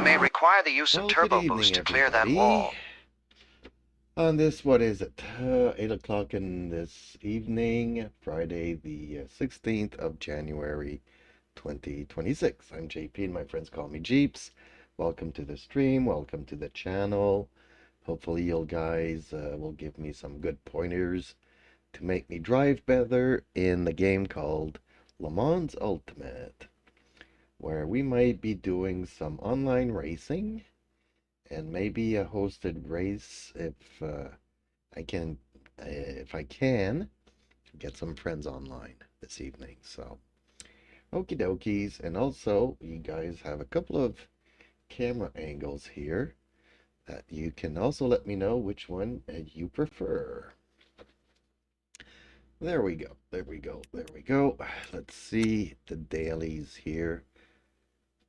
We may require the use of Well, good turbo evening, boost to clear that everybody. wall. On this, what is it? 8 o'clock in this evening, Friday, the 16th of January, 2026. I'm JP, and my friends call me Jeeps. Welcome to the stream. Welcome to the channel. Hopefully, you guys will give me some good pointers to make me drive better in the game called Le Mans Ultimate, where we might be doing some online racing and maybe a hosted race if I can get some friends online this evening. So, okie dokies. And also, you guys have a couple of camera angles here that you can also let me know which one you prefer. There we go. There we go. There we go. Let's see the dailies here.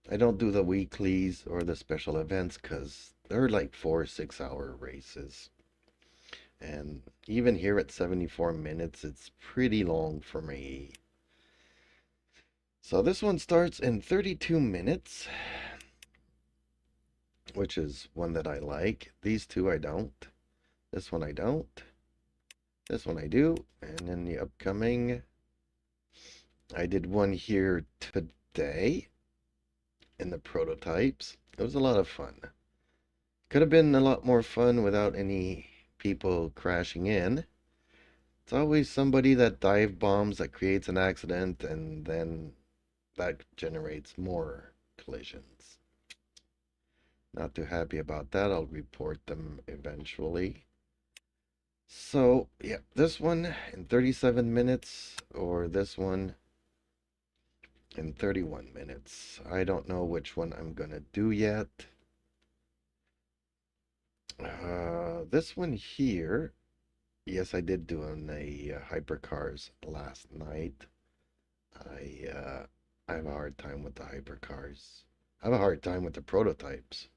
I don't do the weeklies or the special events because they're like 4 6 hour races. And even here at 74 minutes, it's pretty long for me. So this one starts in 32 minutes, which is one that I like. These two I don't. This one I don't. This one I do. And then the upcoming, I did one here today in the prototypes. It was a lot of fun. Could have been a lot more fun without any people crashing in. It's always somebody that dive bombs that creates an accident, and then that generates more collisions. Not too happy about that. I'll report them eventually. So, yeah, this one in 37 minutes or this one in 31 minutes. I don't know which one I'm going to do yet. This one here, yes, I did do on a hypercars last night. I have a hard time with the hypercars. I have a hard time with the prototypes.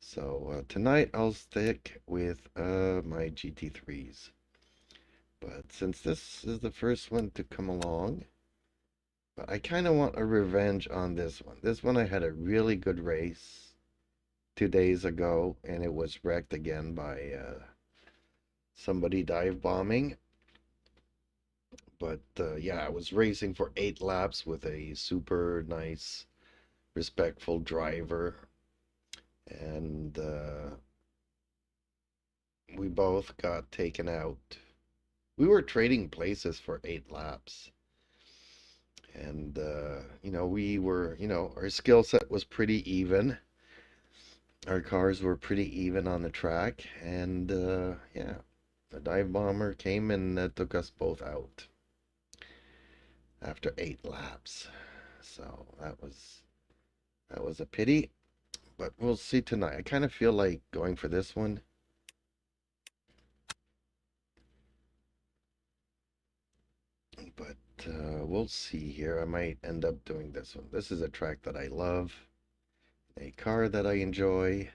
So tonight I'll stick with my GT3s. But since this is the first one to come along, but I kind of want a revenge on this one. This one I had a really good race 2 days ago, and it was wrecked again by somebody dive bombing. But yeah, I was racing for 8 laps with a super nice, respectful driver. And we both got taken out. We were trading places for 8 laps. And, we were, our skill set was pretty even. Our cars were pretty even on the track. And, yeah, the dive bomber came and took us both out after 8 laps. So that was a pity. But we'll see tonight. I kind of feel like going for this one. But we'll see here. I might end up doing this one. This is a track that I love. A car that I enjoy.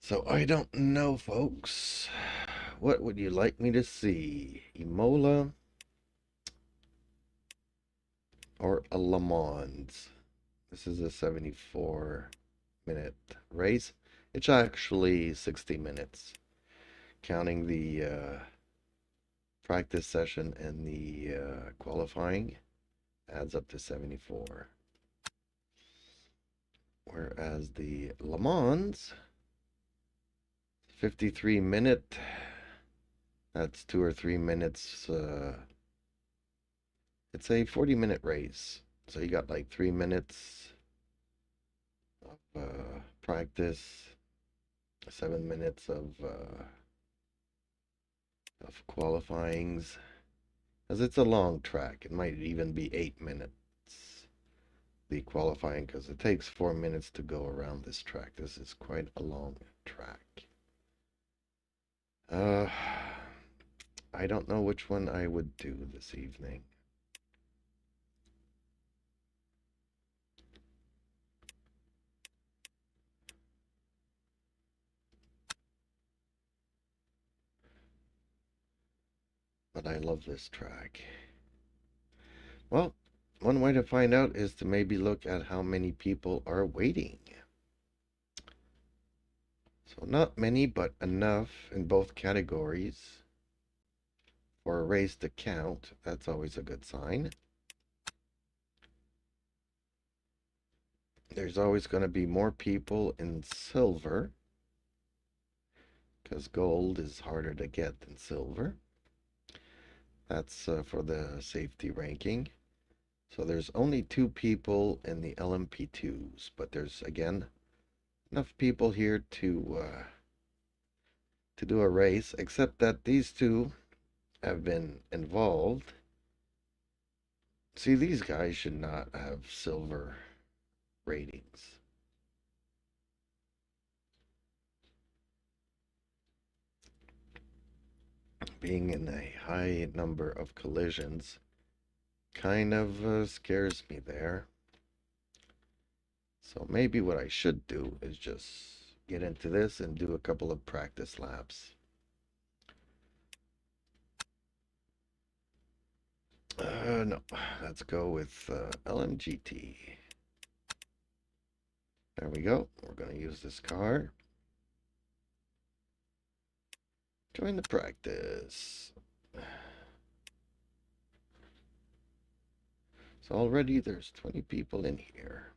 So I don't know, folks. What would you like me to see? Imola or a Le Mans? This is a 74-minute race. It's actually 60 minutes, counting the practice session and the qualifying. Adds up to 74. Whereas the Le Mans, 53-minute, that's 2 or 3 minutes. It's a 40-minute race. So you got like 3 minutes of practice, 7 minutes of qualifyings. Because it's a long track. It might even be 8 minutes, the qualifying, because it takes 4 minutes to go around this track. This is quite a long track. I don't know which one I would do this evening. But I love this track. Well, one way to find out is to maybe look at how many people are waiting. So not many, but enough in both categories for a race to count. That's always a good sign. There's always going to be more people in silver, because gold is harder to get than silver. That's for the safety ranking. So there's only 2 people in the LMP2s, but there's, again, enough people here to do a race, except that these 2 have been involved. See, these guys should not have silver ratings. Being in a high number of collisions kind of scares me there. So maybe what I should do is just get into this and do a couple of practice laps. No, let's go with LMGT. There we go. We're going to use this car. Join the practice. So already there's 20 people in here.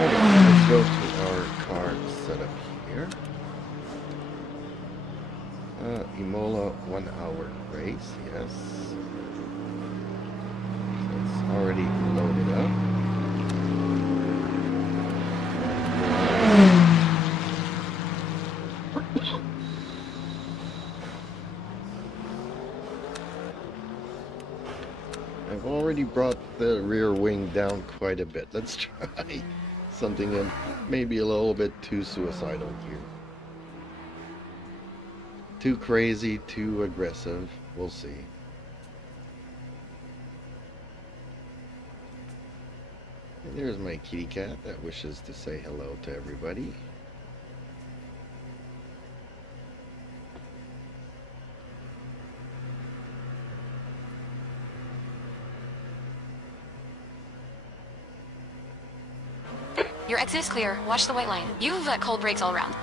Let's go to our car setup here. Imola 1 hour race, yes. So it's already loaded up. I've already brought the rear wing down quite a bit. Let's try something maybe a little bit too suicidal here. Too crazy, too aggressive. We'll see. And there's my kitty cat that wishes to say hello to everybody. Your exit is clear. Watch the white line. You've cold brakes all around.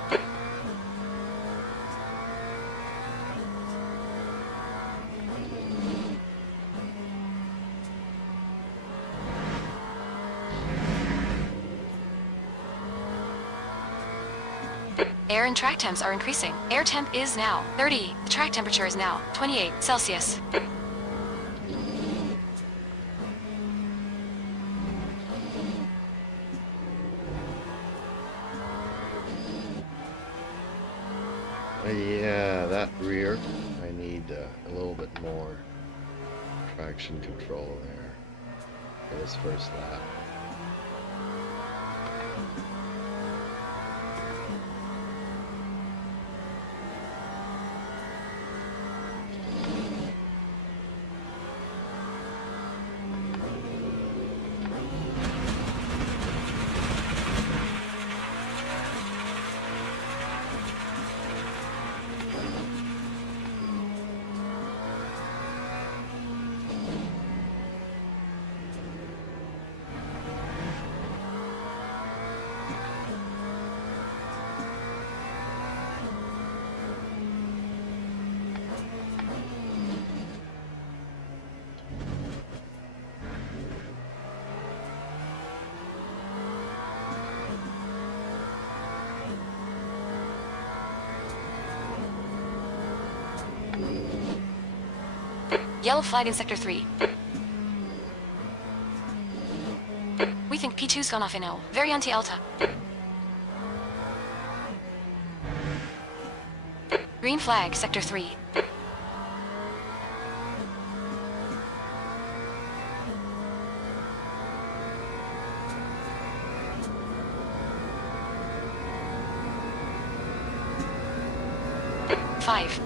Air and track temps are increasing. Air temp is now 30. The track temperature is now 28 Celsius. Yeah, that rear, I need a little bit more traction control there for this first lap. Yellow flag in Sector 3. We think P2's gone off in O. Variante Alta. Green flag, Sector 3. Five.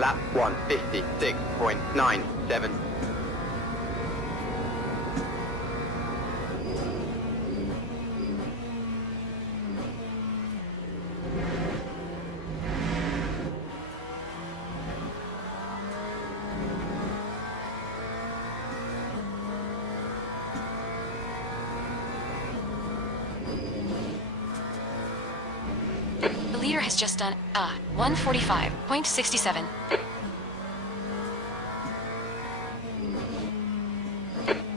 Lap 156.97. The leader has just done 145.67.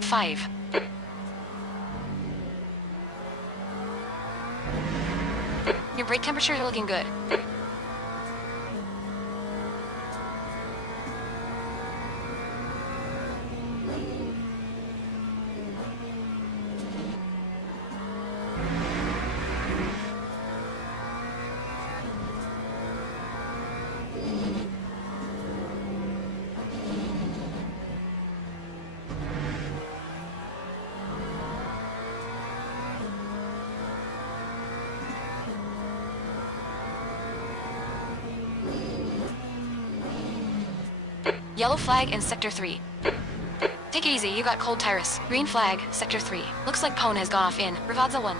5. Your brake temperature is looking good. Yellow flag in Sector 3. Take it easy, you got cold tires. Green flag, Sector 3. Looks like Pone has gone off in Bravazza 1.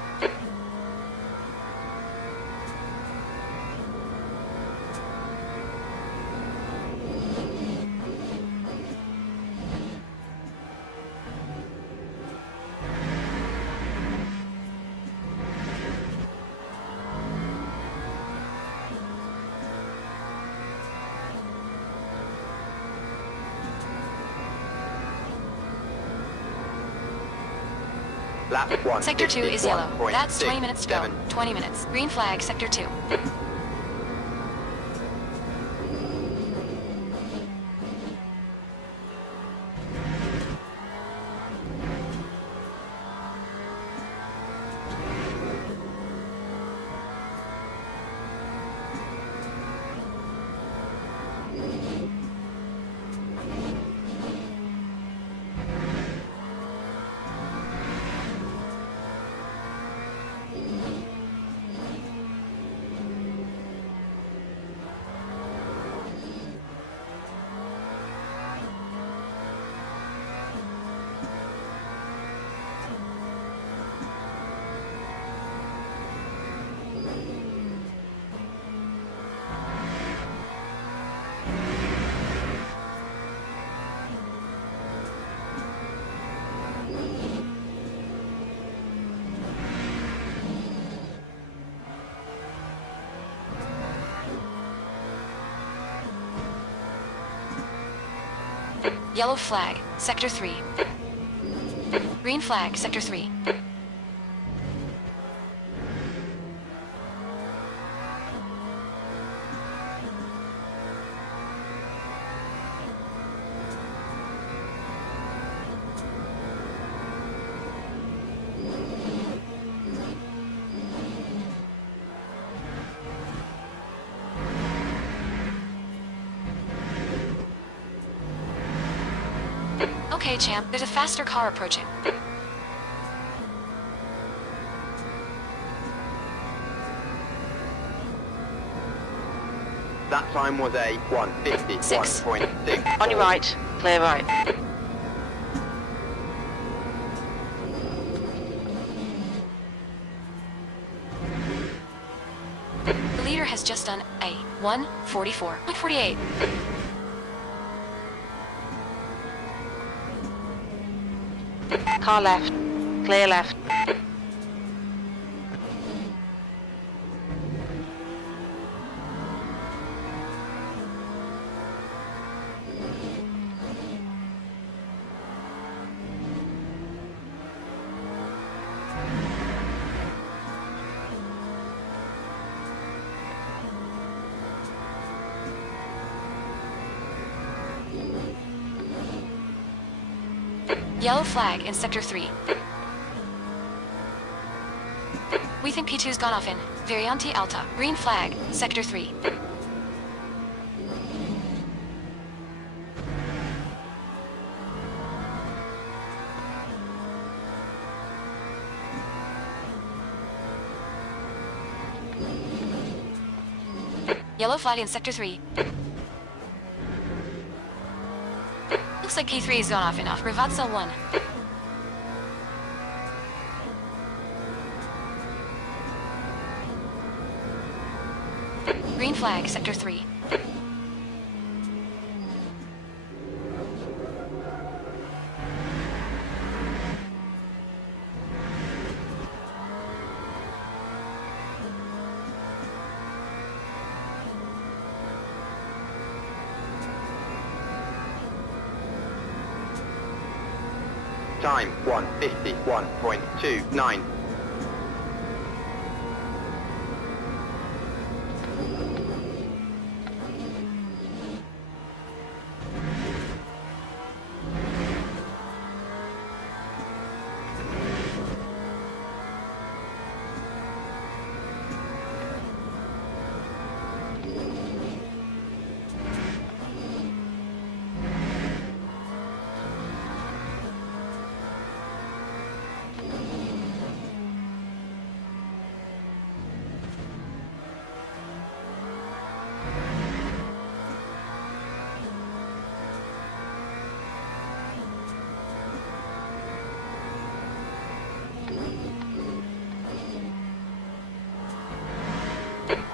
Lap 1. Sector 2 is yellow. That's 20 minutes to go. 20 minutes. Green flag, Sector 2. Yellow flag, Sector 3. Green flag, Sector 3. Okay, champ, there's a faster car approaching. That time was a 1:51.6. On your right. Clear right. The leader has just done a 1:44.48. Car left. Clear left. Yellow flag in Sector 3. We think P2's gone off in Variante Alta. Green flag, Sector 3. Yellow flag in Sector 3. Looks like K3's gone off enough. Rivatsa 1. Green flag, Sector 3. Time 1:51.29.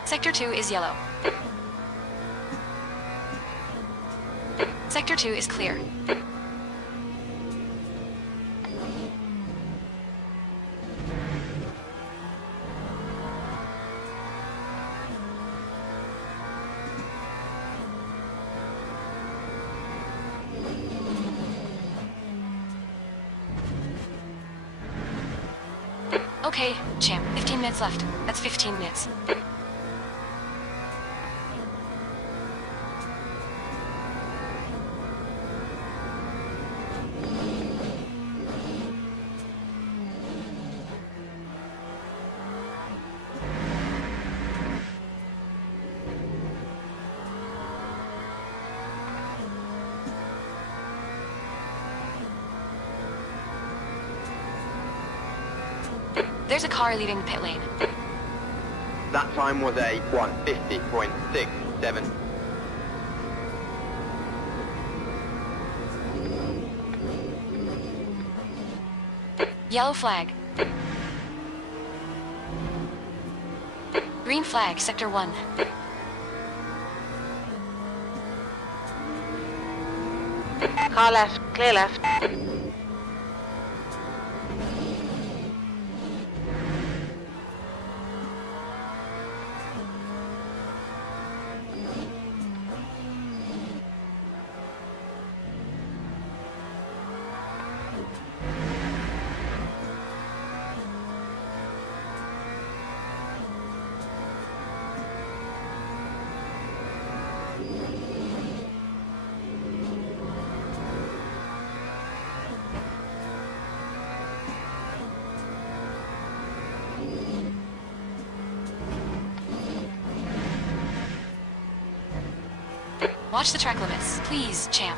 Sector 2 is yellow. Sector 2 is clear. Okay, champ, 15 minutes left. That's 15 minutes. There's a car leaving the pit lane. That time was a 1:50.67. Yellow flag. Green flag, Sector 1. Car left. Clear left. Watch the track limits, please, champ.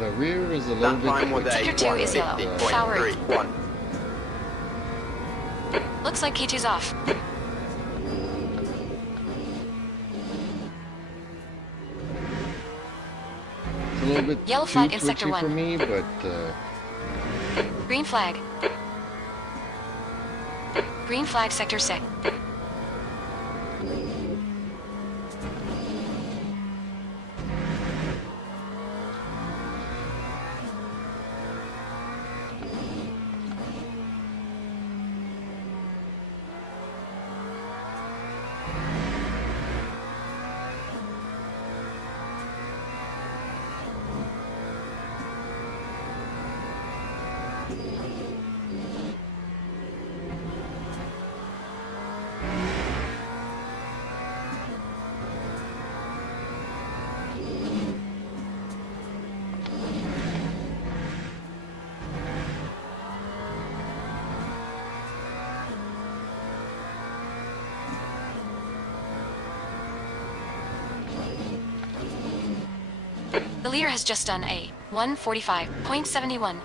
The rear is a little That bit time was a Sector 2 is yellow. 150.31. Looks like K2's off. It's a little bit Yellow too flag in Sector twitchy for 1. me, but Green flag. Green flag Sector 6. The leader has just done a 145.71.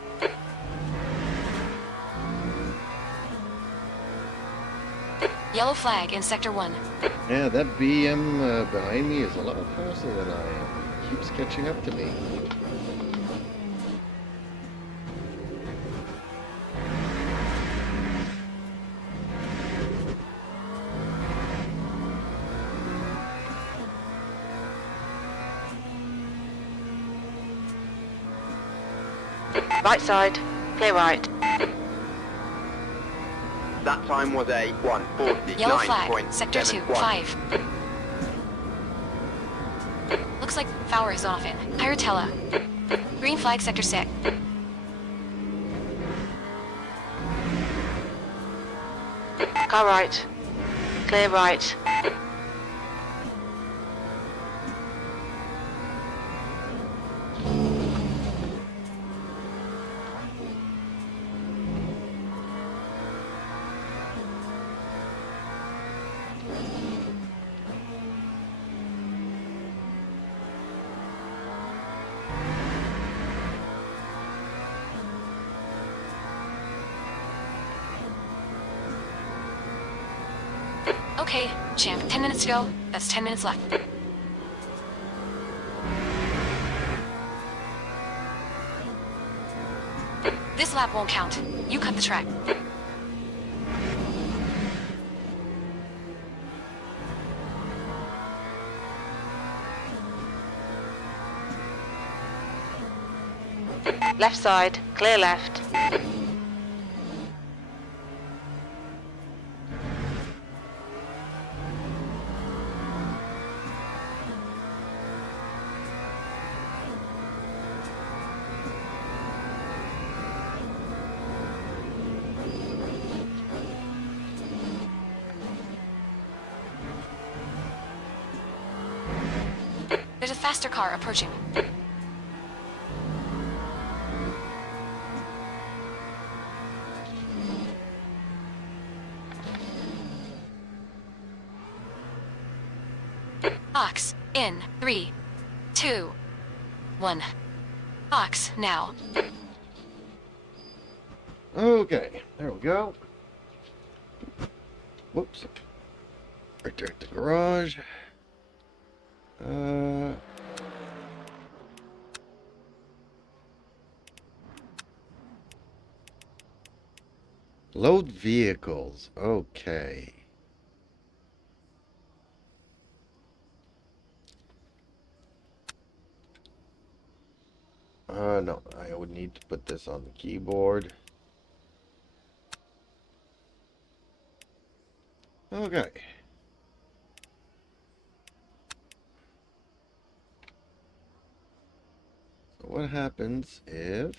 Yellow flag in Sector 1. yeah, that BM behind me is a lot faster than I am. Keeps catching up to me. Right side, clear right. That time was a Yellow flag, Sector 2, 149.71. 5. Looks like Fowler is off in Piratella. Green flag Sector 6. Car right, clear right. Okay, champ, 10 minutes to go. That's 10 minutes left. This lap won't count. You cut the track. Left side, clear left. There's a faster car approaching. Ox, in 3, 2, 1. Ox, now. Okay, there we go. Whoops. Right there at the garage. Load vehicles. Okay. No, I would need to put this on the keyboard. Okay. So what happens if...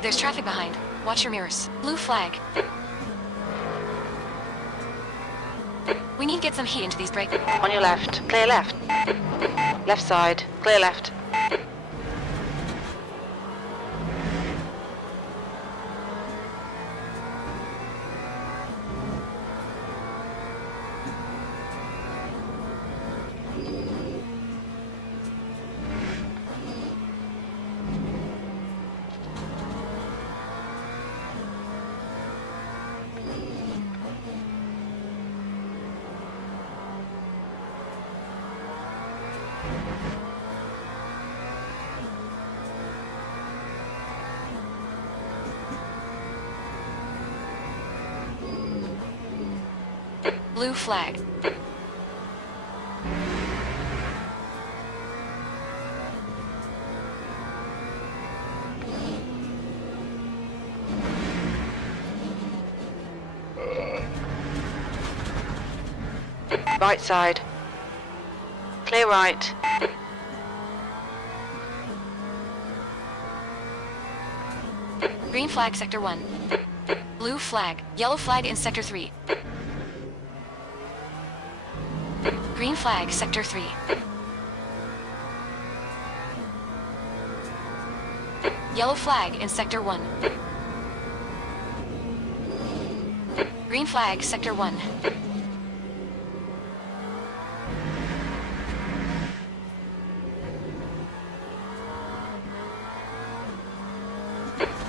There's traffic behind. Watch your mirrors. Blue flag. We need to get some heat into these brakes. On your left. Clear left. Left side. Clear left. Blue flag. Right side. Clear right. Green flag, Sector 1. Blue flag. Yellow flag in Sector 3. Green flag, Sector 3. Yellow flag in Sector 1. Green flag, Sector 1.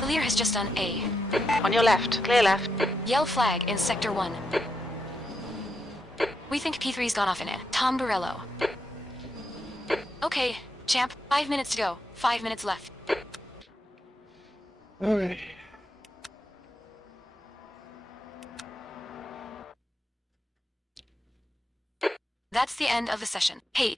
Clear has just done A. On your left. Clear left. Yellow flag in Sector 1. We think P3's gone off in it. Tom Borello. Okay, champ. 5 minutes to go. 5 minutes left. Okay. That's the end of the session. Hey.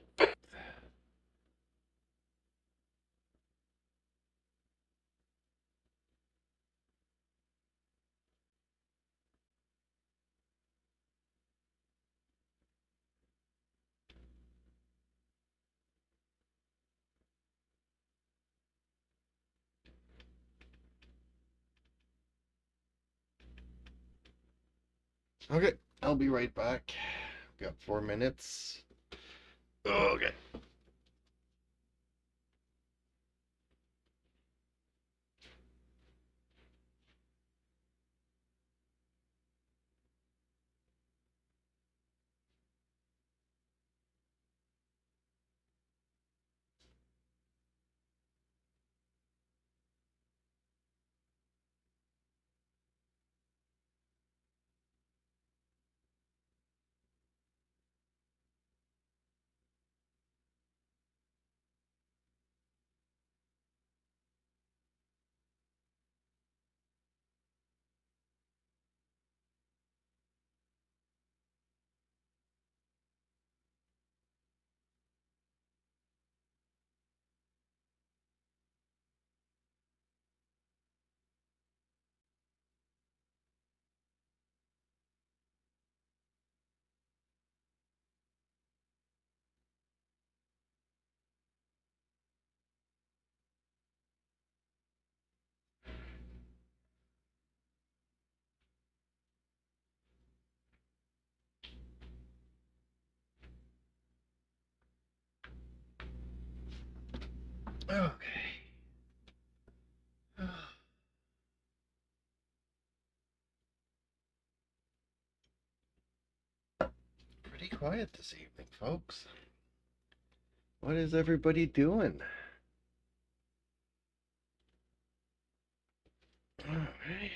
Okay, I'll be right back. Got 4 minutes. Okay. Okay. Pretty quiet this evening, folks. What is everybody doing? Alright.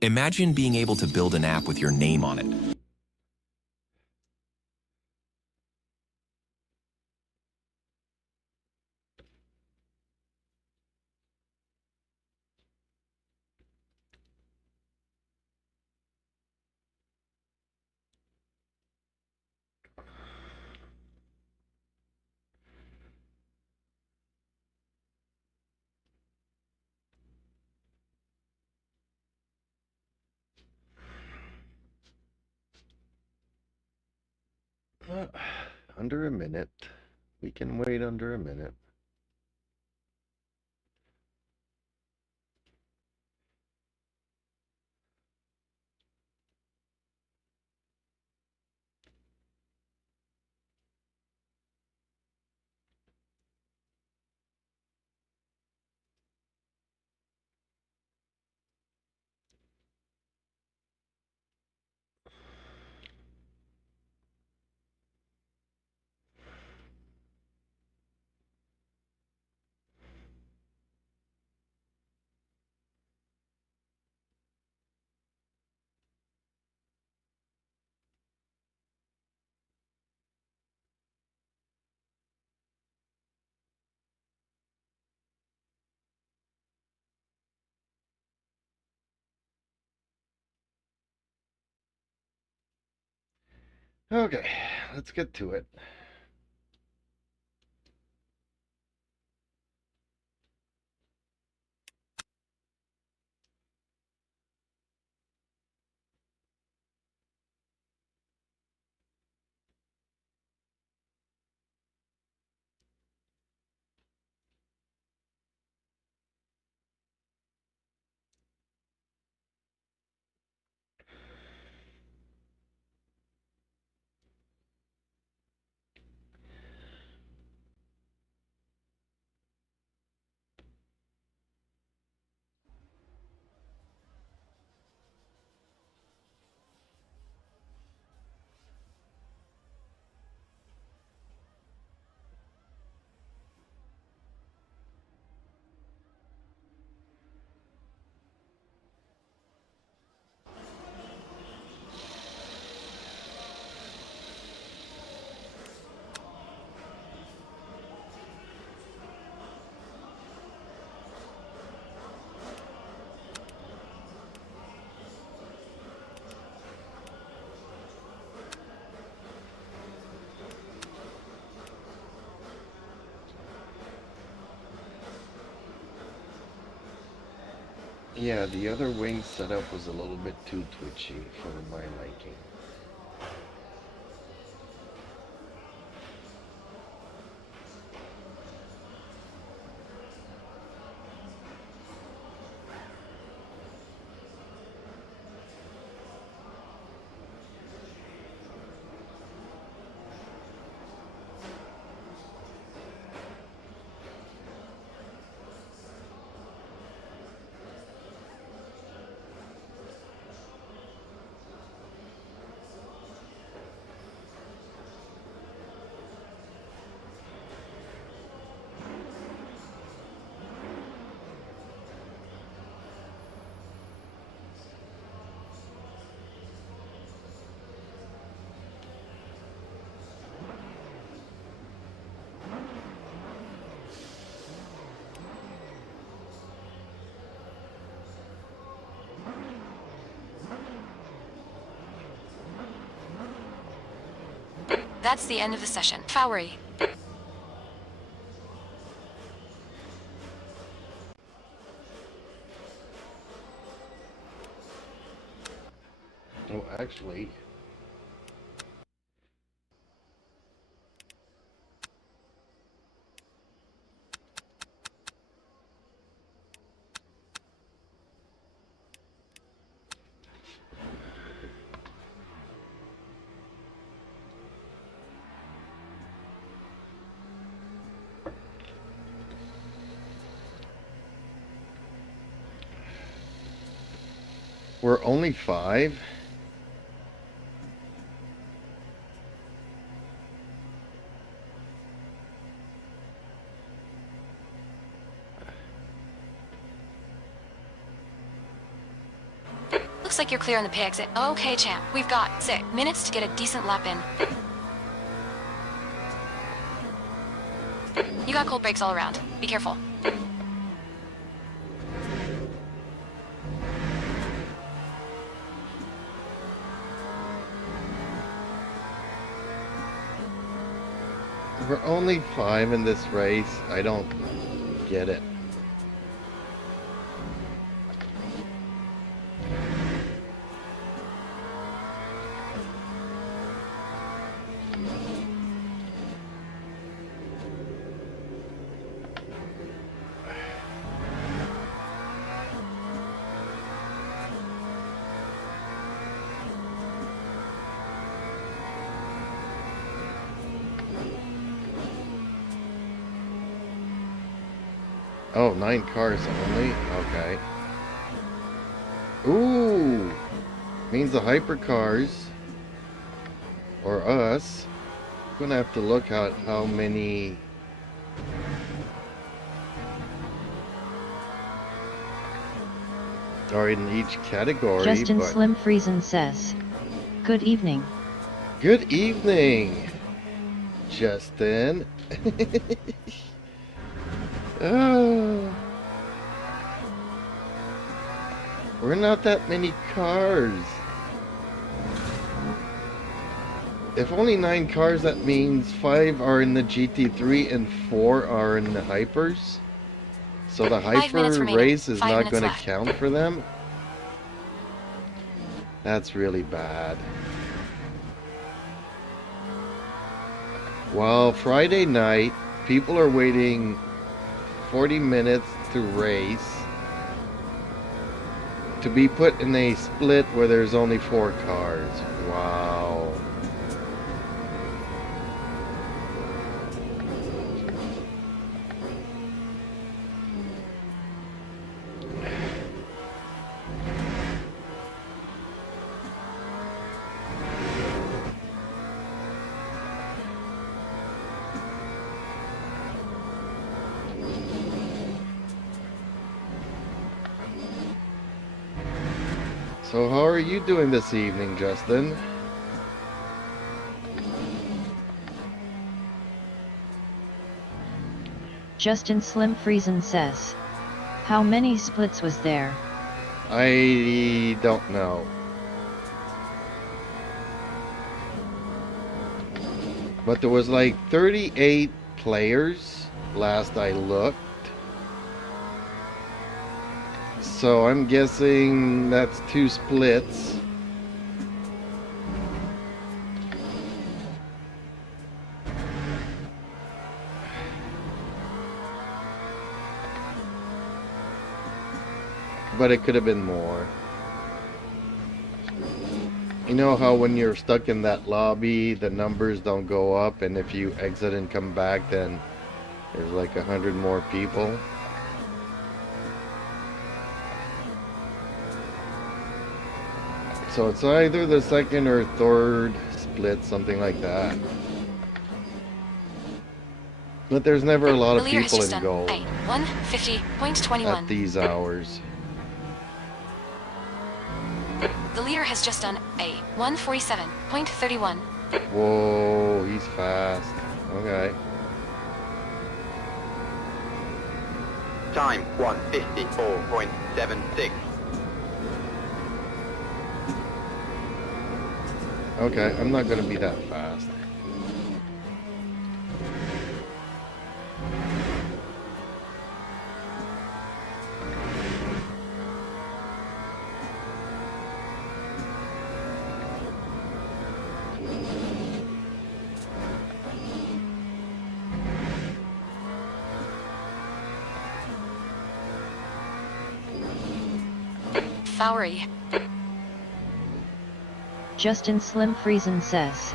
Imagine being able to build an app with your name on it. Under a minute. We can wait under a minute. Okay, let's get to it. Yeah, the other wing setup was a little bit too twitchy for my liking. That's the end of the session. Fowery. Oh, actually, we're only 5. Looks like you're clear on the pay exit. Okay, champ. We've got 6 minutes to get a decent lap in. You got cold brakes all around. Be careful. We're only 5 in this race. I don't get it. Oh, 9 cars only? Okay. Ooh! Means the hypercars, or us, gonna have to look at how many... are in each category, Justin but... Slim Friesen says, "Good evening." Good evening, Justin. Oh. We're not that many cars. If only 9 cars, that means 5 are in the GT3 and 4 are in the Hypers. So the 5 minutes Hyper remaining. race is 5 not minutes going to left. count for them. That's really bad. Well, Friday night, people are waiting 40 minutes to race to be put in a split where there's only 4 cars. Wow. So how are you doing this evening, Justin? Justin Slim Friesen says, "How many splits was there?" I don't know. But there was like 38 players last I looked. So I'm guessing that's 2 splits. But it could have been more. You know how when you're stuck in that lobby, the numbers don't go up, and if you exit and come back, then there's like 100 more people. So it's either the second or third split, something like that. But there's never a lot The of leader has people just in done goal a 150.21. at these hours. The leader has just done a 147.31. Whoa, he's fast. Okay. Time 154.76. Okay, I'm not gonna be that fast. Fowery. Justin Slim Friesen says.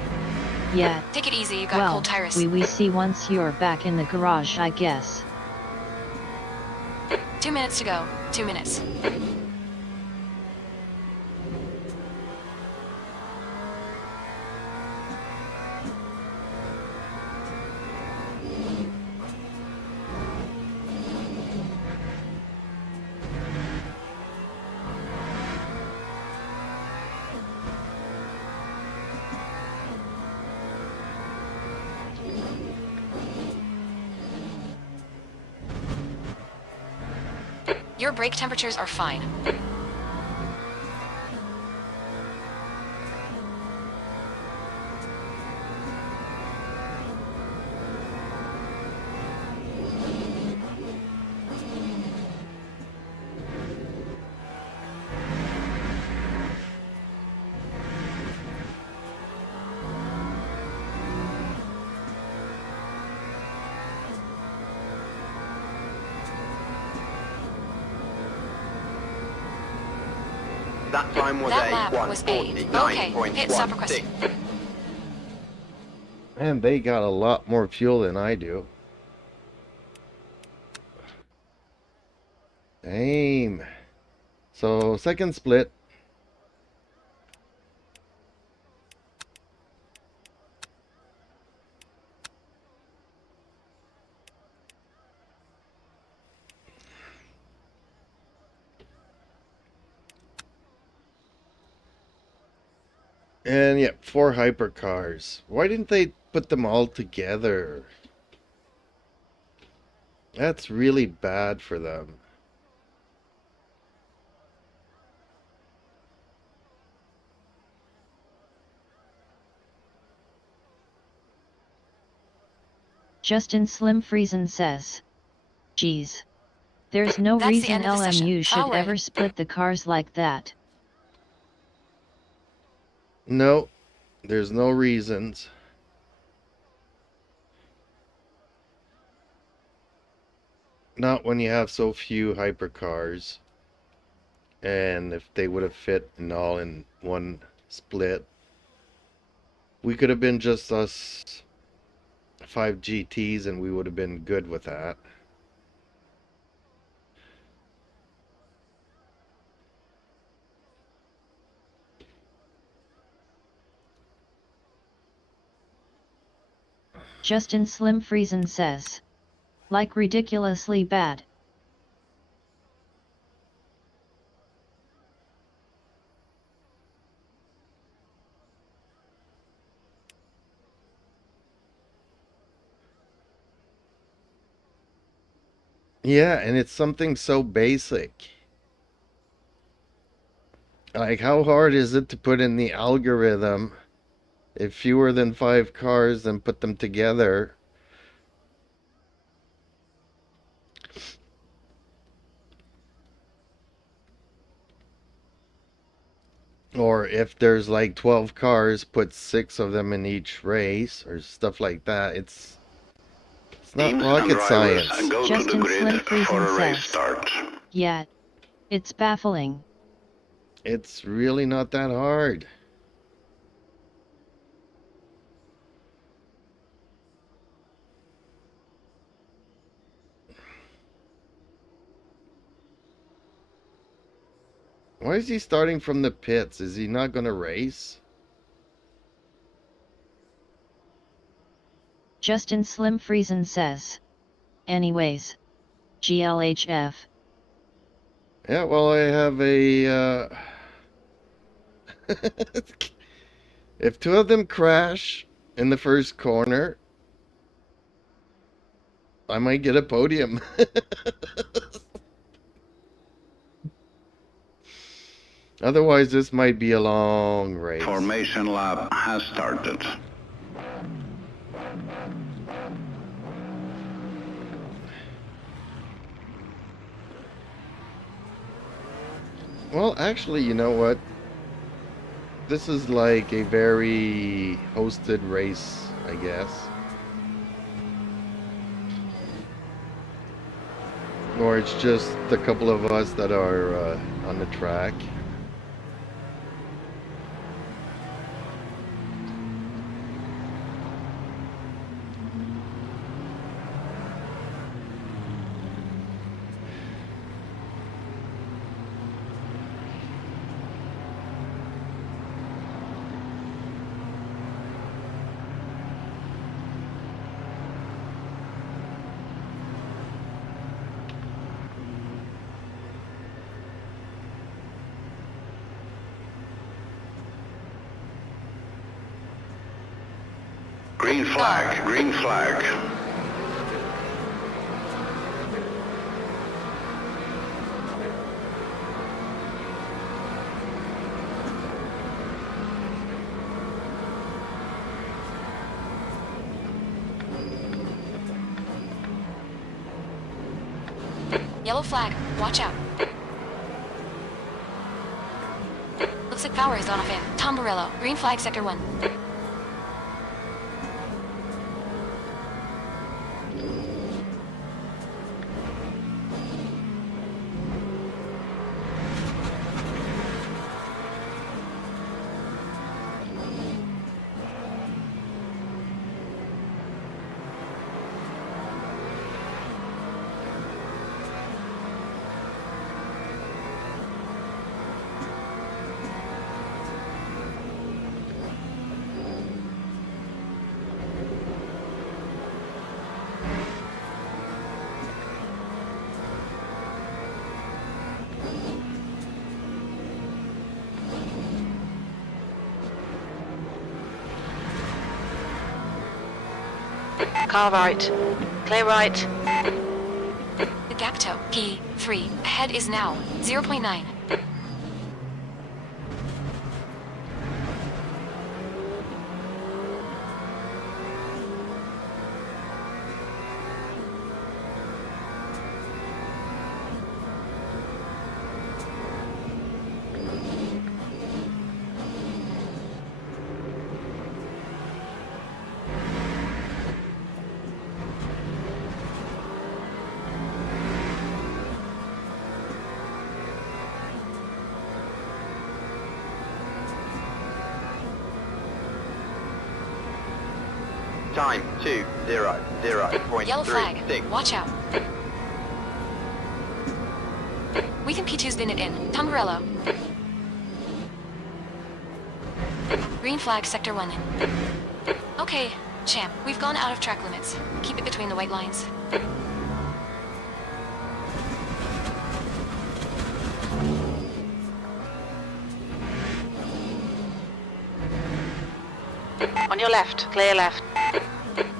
Yeah. Take it easy, you got Well, cold tyrus. we see once you're back in the garage, I guess. 2 minutes to go. 2 minutes. Your brake temperatures are fine. That time was That a lap was A. Okay, hit stop request. 149.16. And they got a lot more fuel than I do. Aim. So, second split. And yeah, 4 hypercars. Why didn't they put them all together? That's really bad for them. Justin Slim Friesen says. Geez. There's no That's the reason end of the session. LMU should Forward. ever split the cars like that. No, there's no reasons. Not when you have so few hypercars. And if they would have fit all in one split, we could have been just us 5 GTs and we would have been good with that. Justin Slim Friesen says. Like ridiculously bad. Yeah, and it's something so basic. Like, how hard is it to put in the algorithm if fewer than 5 cars and put them together? Or if there's like 12 cars, put 6 of them in each race or stuff like that. It's not rocket science. Justin Slim Friesen says. Yeah. It's baffling. It's really not that hard. Why is he starting from the pits? Is he not going to race? Justin Slim Friesen says. Anyways. GLHF. Yeah, well, I have a... If 2 of them crash in the first corner, I might get a podium. Otherwise, this might be a long race. Formation lap has started. Well, actually, you know what? This is like a very hosted race, I guess. Or it's just a couple of us that are on the track. Green flag, green flag. Yellow flag. Watch out. Looks like power is on off in. Tombarello. Green flag, sector 1. Car right. Clear right. The gap toe. P3. Ahead is now 0.9. Time 2:00.36. Yellow flag. Watch out. We can P2's bin it in. Tombarello. Green flag, sector 1. Okay, champ. We've gone out of track limits. Keep it between the white lines. On your left. Clear left.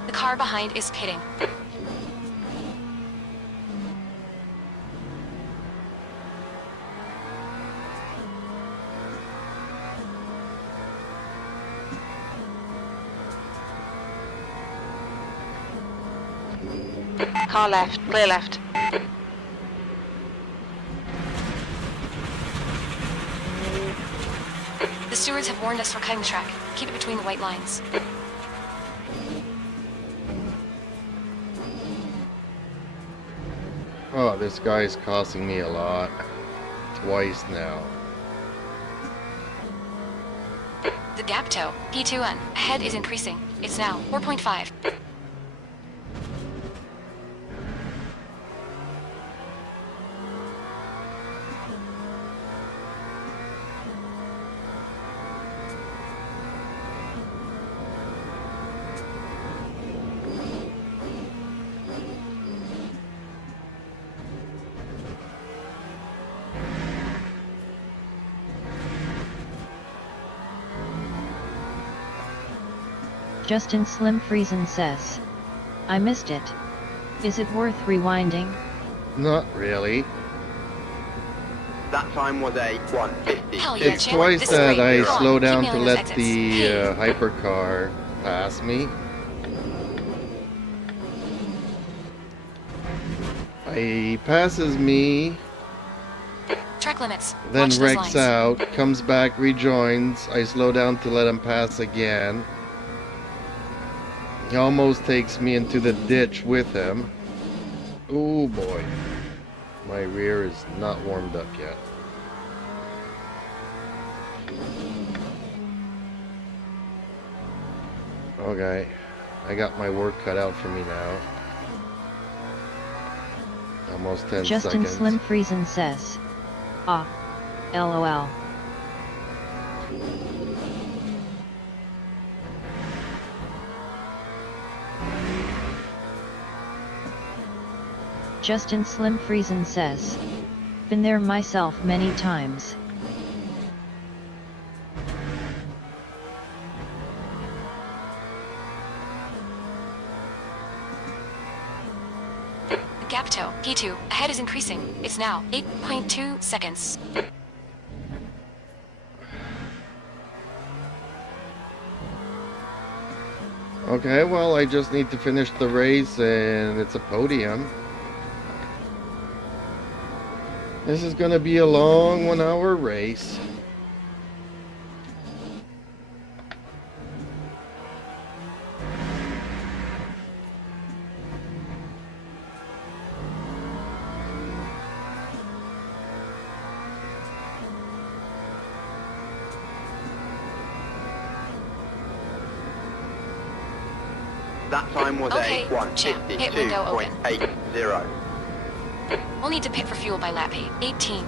The car behind is pitting. Car left. Clear left. The stewards have warned us for cutting the track. Keep it between the white lines. Oh, this guy's costing me a lot. Twice now. The gap toe. P2N. Ahead is increasing. It's now 4.5. Justin Slim Friesen says, I missed it. Is it worth rewinding? Not really. That time was a 1:50. Hell yeah, It's champ. twice This is that great. I Go on, slow keep down to nailing those let exits. the Hey. hypercar pass me. He passes me, Track limits. then Watch those wrecks lines. out, comes back, rejoins. I slow down to let him pass again. He almost takes me into the ditch with him. Oh boy. My rear is not warmed up yet. Okay, I got my work cut out for me now. Almost 10 Justin seconds. Slim Friesen says, ah, lol. Justin Slim Friesen says, been there myself many times. Gap toe. P2. Ahead is increasing. It's now 8.2 seconds. Okay, well, I just need to finish the race and it's a podium. This is gonna be a long 1-hour race. That time was Okay, champ. Pit window open. 152.80. We'll need to pit for fuel by lap 18.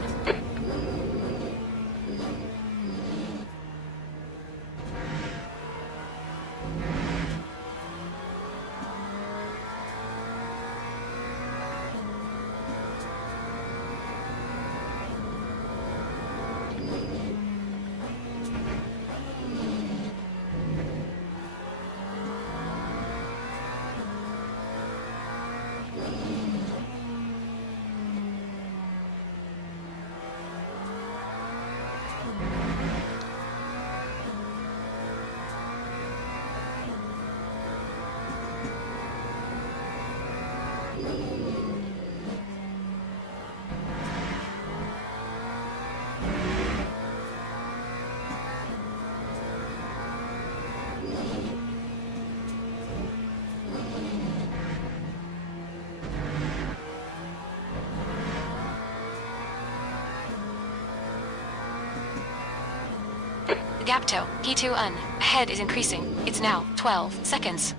Gap toe. P2 un. Ahead is increasing. It's now 12 seconds.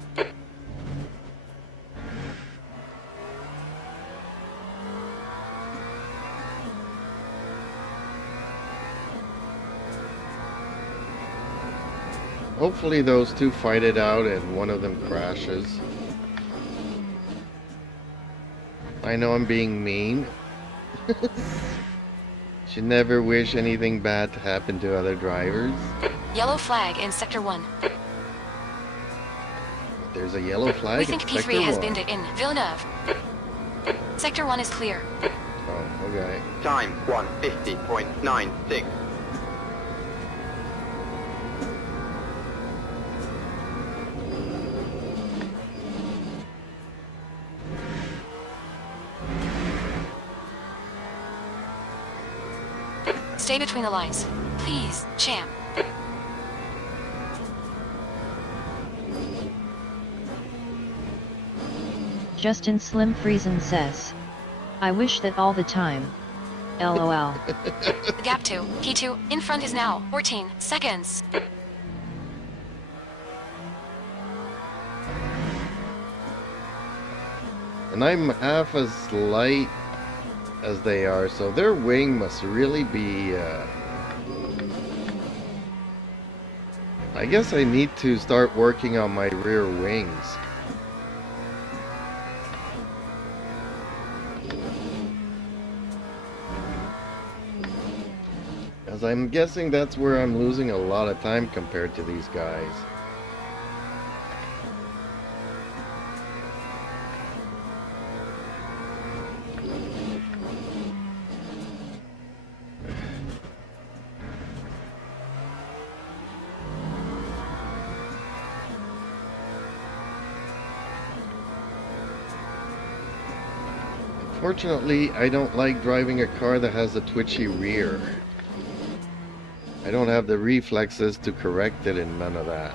Hopefully those two fight it out and one of them crashes. I know I'm being mean. Should never wish anything bad to happen to other drivers. Yellow flag in Sector 1. There's a yellow flag We in think P3 Sector has 1. binned it in Villeneuve. Sector 1 is clear. Oh, okay. Time 150.96. Stay between the lines. Please, champ. Justin Slim Friesen says, I wish that all the time. LOL. Gap 2. P2 in front is now 14 seconds. And I'm half as light as they are, so their wing must really be, I guess I need to start working on my rear wings. As I'm guessing that's where I'm losing a lot of time compared to these guys. Unfortunately, I don't like driving a car that has a twitchy rear. I don't have the reflexes to correct it and none of that.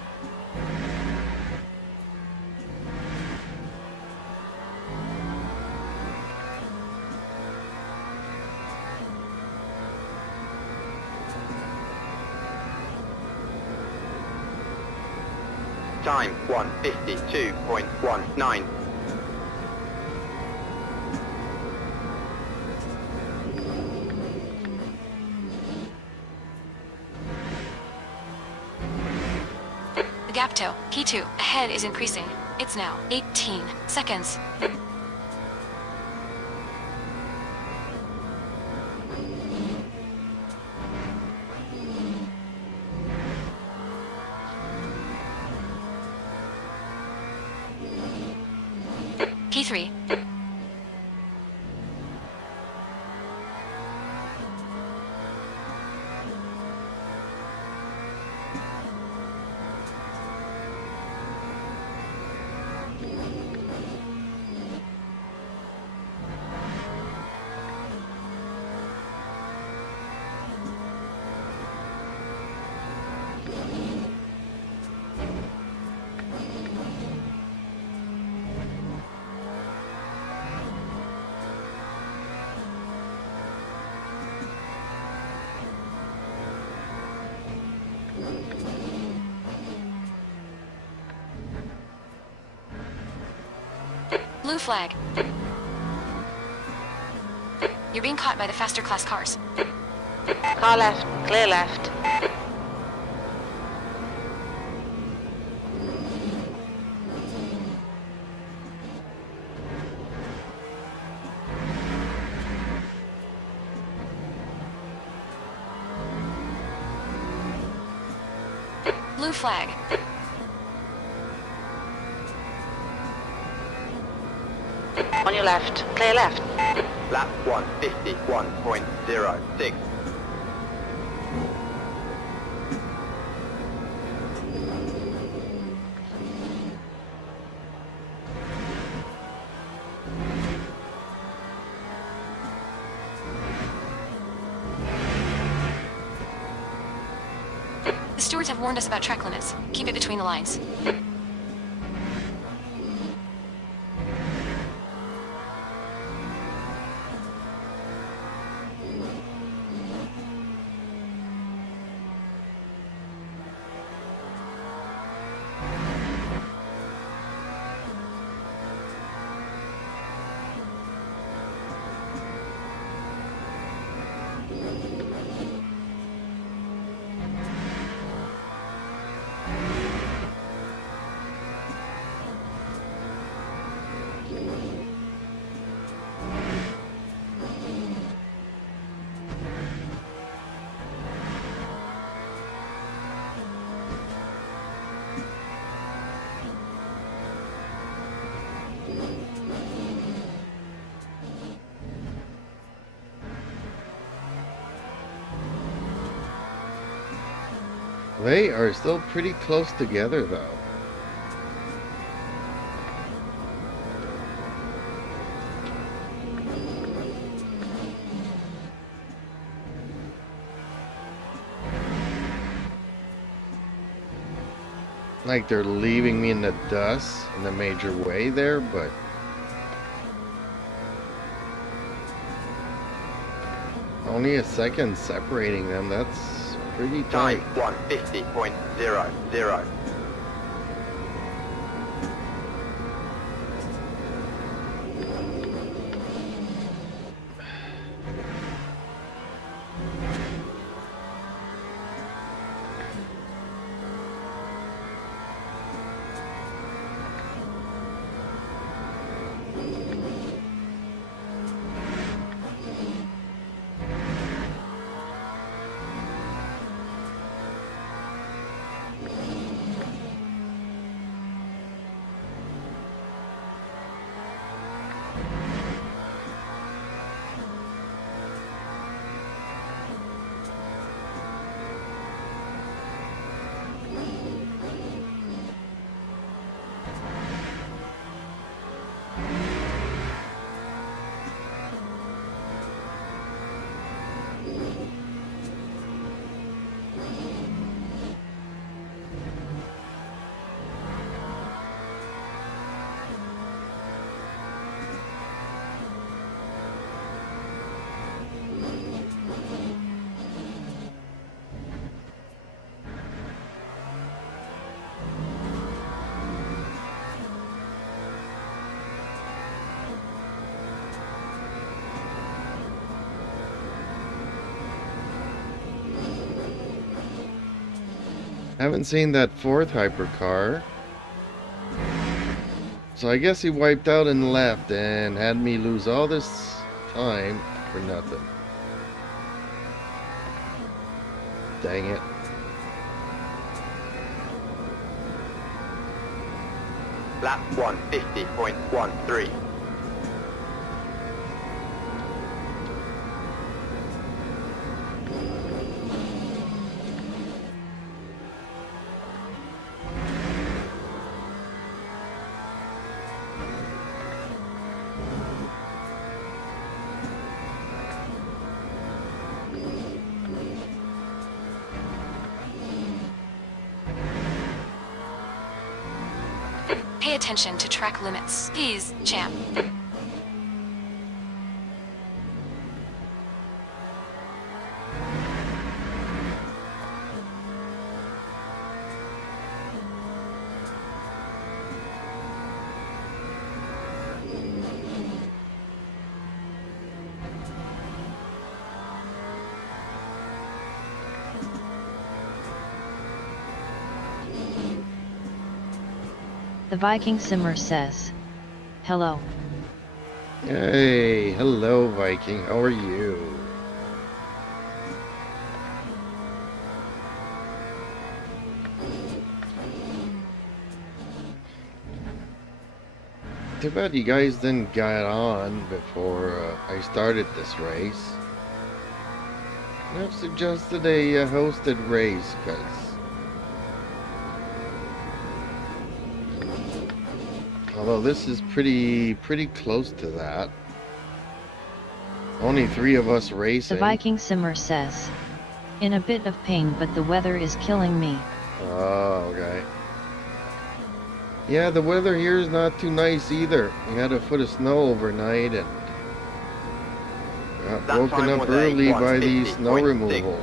Time 1:52.19. The gap to P2 ahead is increasing. It's now 18 seconds. P3. Blue flag. You're being caught by the faster class cars. Car left, clear left. Blue flag. On your left, clear left. Lap 1:51.06. The stewards have warned us about track limits. Keep it between the lines. They are still pretty close together, though. Like they're leaving me in the dust in a major way there, but only a second separating them. That's pretty tight. Time 1:50.00. Haven't seen that fourth hypercar. So I guess he wiped out and left and had me lose all this time for nothing. Dang it. Lap 150.13. Pay attention to track limits. Please, champ. The Viking Simmer says, hello. Hey, hello Viking, how are you? Too bad you guys didn't get on before I started this race. I've suggested a hosted race, because although this is pretty close to that. Only 3 of us racing. The Viking Simmer says, in a bit of pain but the weather is killing me. Oh, okay. Yeah, the weather here is not too nice either. We had a foot of snow overnight and got woken up early by the snow removal.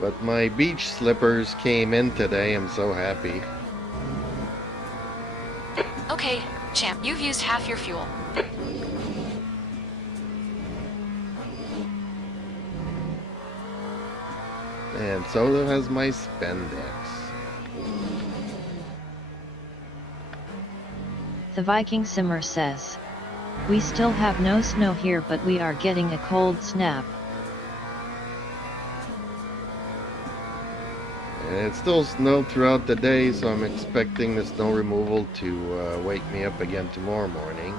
But my beach slippers came in today. I'm so happy. Okay, champ, you've used half your fuel. And so has my spandex. The Viking Simmer says, we still have no snow here but we are getting a cold snap. And it still snowed throughout the day, so I'm expecting the snow removal to wake me up again tomorrow morning.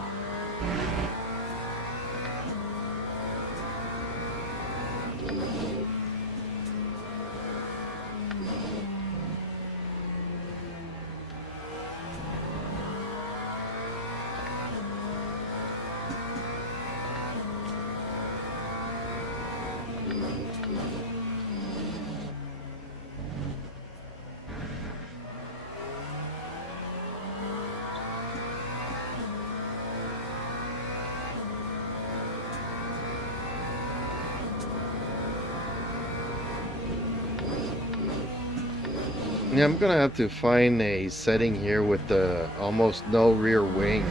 Yeah, I'm gonna have to find a setting here with the almost no rear wing.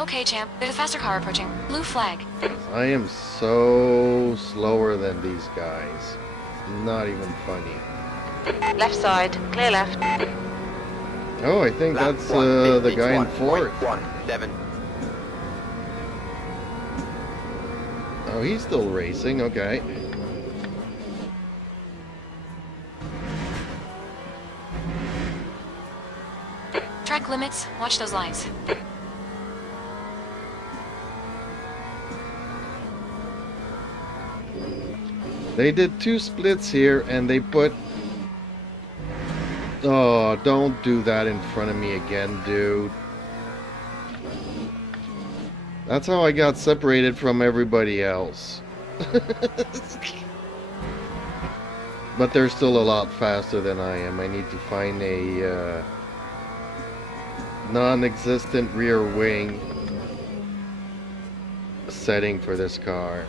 Okay, champ, there's a faster car approaching. Blue flag. I am so slower than these guys. It's not even funny. Left side, clear left. Oh, I think that's the guy in fourth. 151.17. Oh, he's still racing, okay. Track limits, watch those lines. They did 2 splits here and they put... Oh, don't do that in front of me again, dude. That's how I got separated from everybody else. But they're still a lot faster than I am. I need to find a non-existent rear wing setting for this car.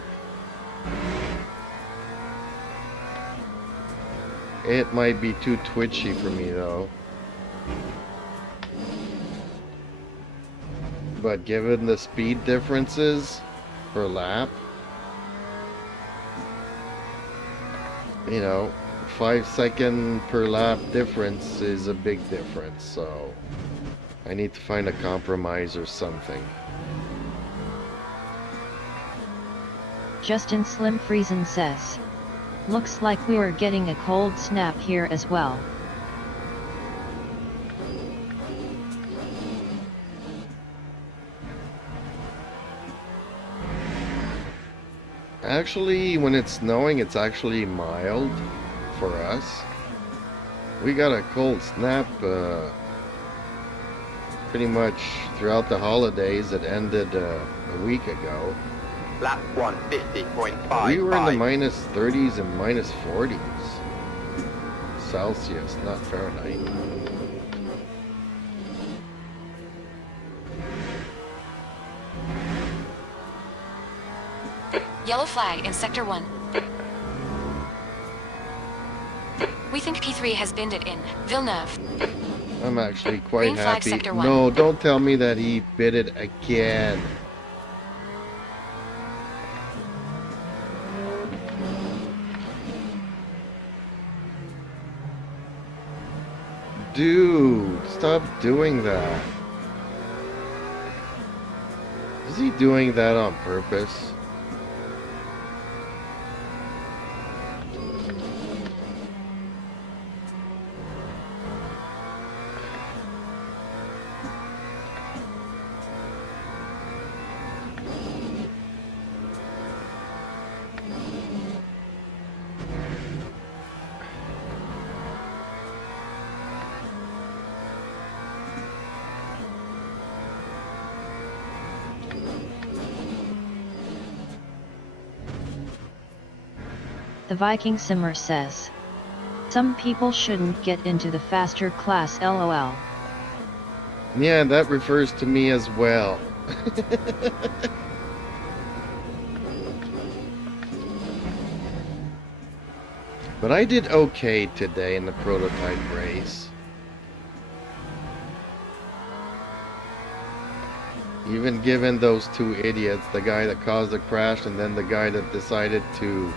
It might be too twitchy for me though. But given the speed differences per lap, you know, 5 second per lap difference is a big difference, so I need to find a compromise or something. Justin Slim Friesen says, looks like we were getting a cold snap here as well. Actually, when it's snowing, it's actually mild for us. We got a cold snap pretty much throughout the holidays. It ended a week ago. Lap 150.5. We were in the minus 30s and minus 40s Celsius, not Fahrenheit. Yellow flag in Sector 1. We think P3 has binned it in Villeneuve. I'm actually quite Green flag, happy. Sector 1. No, don't tell me that he bid it again. Dude, stop doing that. Is he doing that on purpose? The Viking Simmer says, some people shouldn't get into the faster class LOL. Yeah, that refers to me as well. But I did okay today in the prototype race. Even given those two idiots, the guy that caused the crash and then the guy that decided to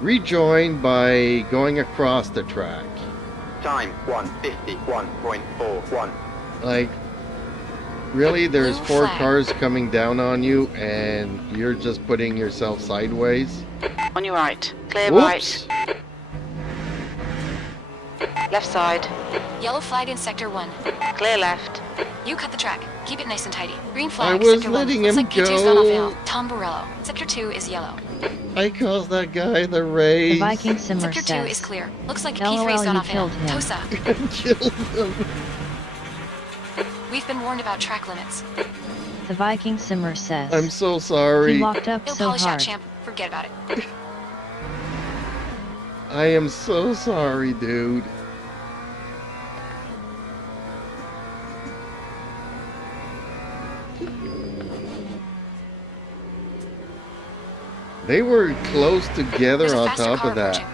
rejoin by going across the track. Time 151.41. Like, really? There's Blue 4 flag. cars coming down on you and you're just putting yourself sideways? On your right. Clear Whoops! right. Left side. Yellow flag in Sector 1. Clear left. You cut the track. Keep it nice and tidy. Green I flag, was Sector 1. letting Looks him like P2's gone off go. Vale. Tom Borello. Sector 2 is yellow. I caused that guy the The race. Viking Simmer Sector 2 is says, clear. Looks like LOL, P3's gone you off Vale. killed him. Tosa. I killed him. We've been warned about track limits. the Viking Simmer says, I'm so he sorry. locked up He'll so polish out, hard. champ. Forget about it. I am so sorry, dude. They were close together There's a on faster top car of that. approaching.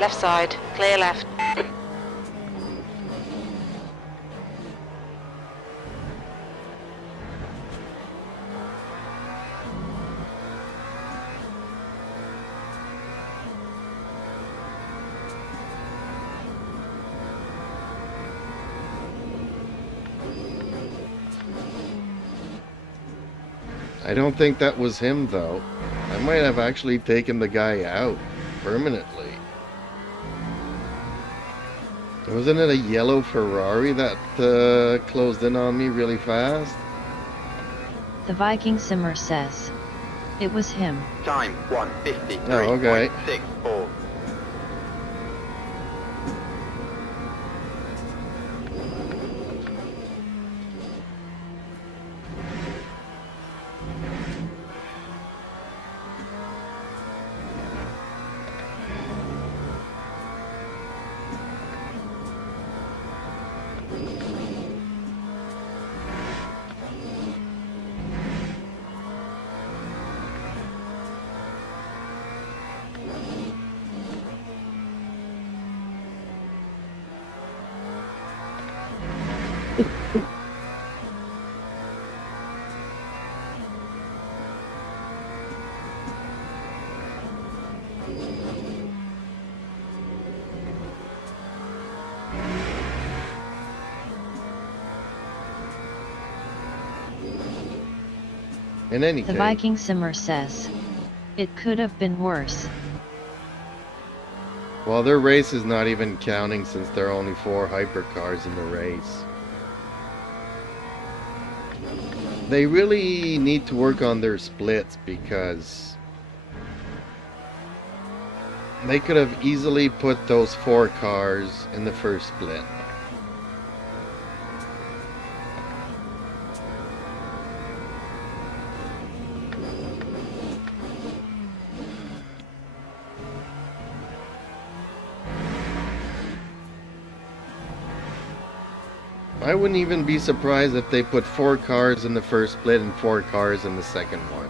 Left side. Clear left. I don't think that was him, though. I might have actually taken the guy out permanently. Wasn't it a yellow Ferrari that closed in on me really fast? The Viking Simmer says, it was him. Time 153.64. Oh, okay. In any The case, Viking Simmer says, it could have been worse. well, their race is not even counting since there are only 4 hypercars in the race. They really need to work on their splits because they could have easily put those 4 cars in the first split. I wouldn't even be surprised if they put 4 cars in the first split and 4 cars in the second one.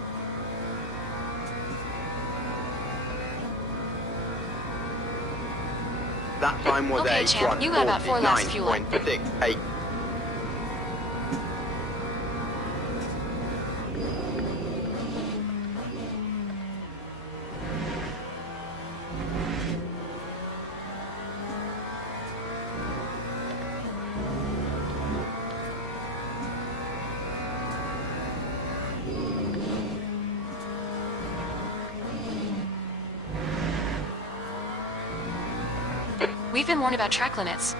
That time was Okay, a champ, you have about 4 laps of fuel left. 149.68. We've been warned about track limits.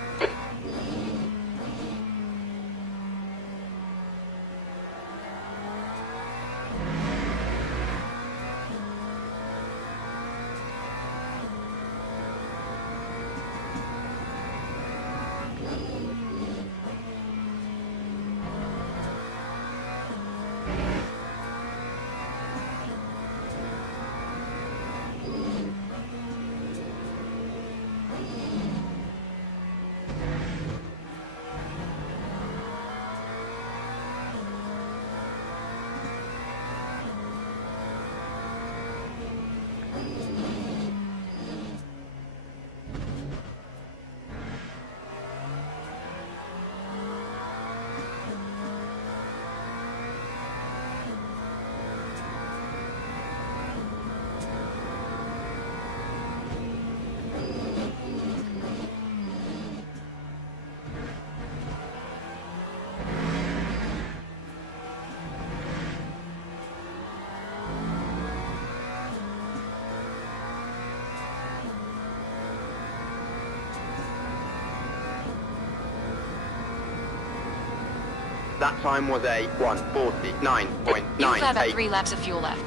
That time was a You've got about 149.98. 3 laps of fuel left.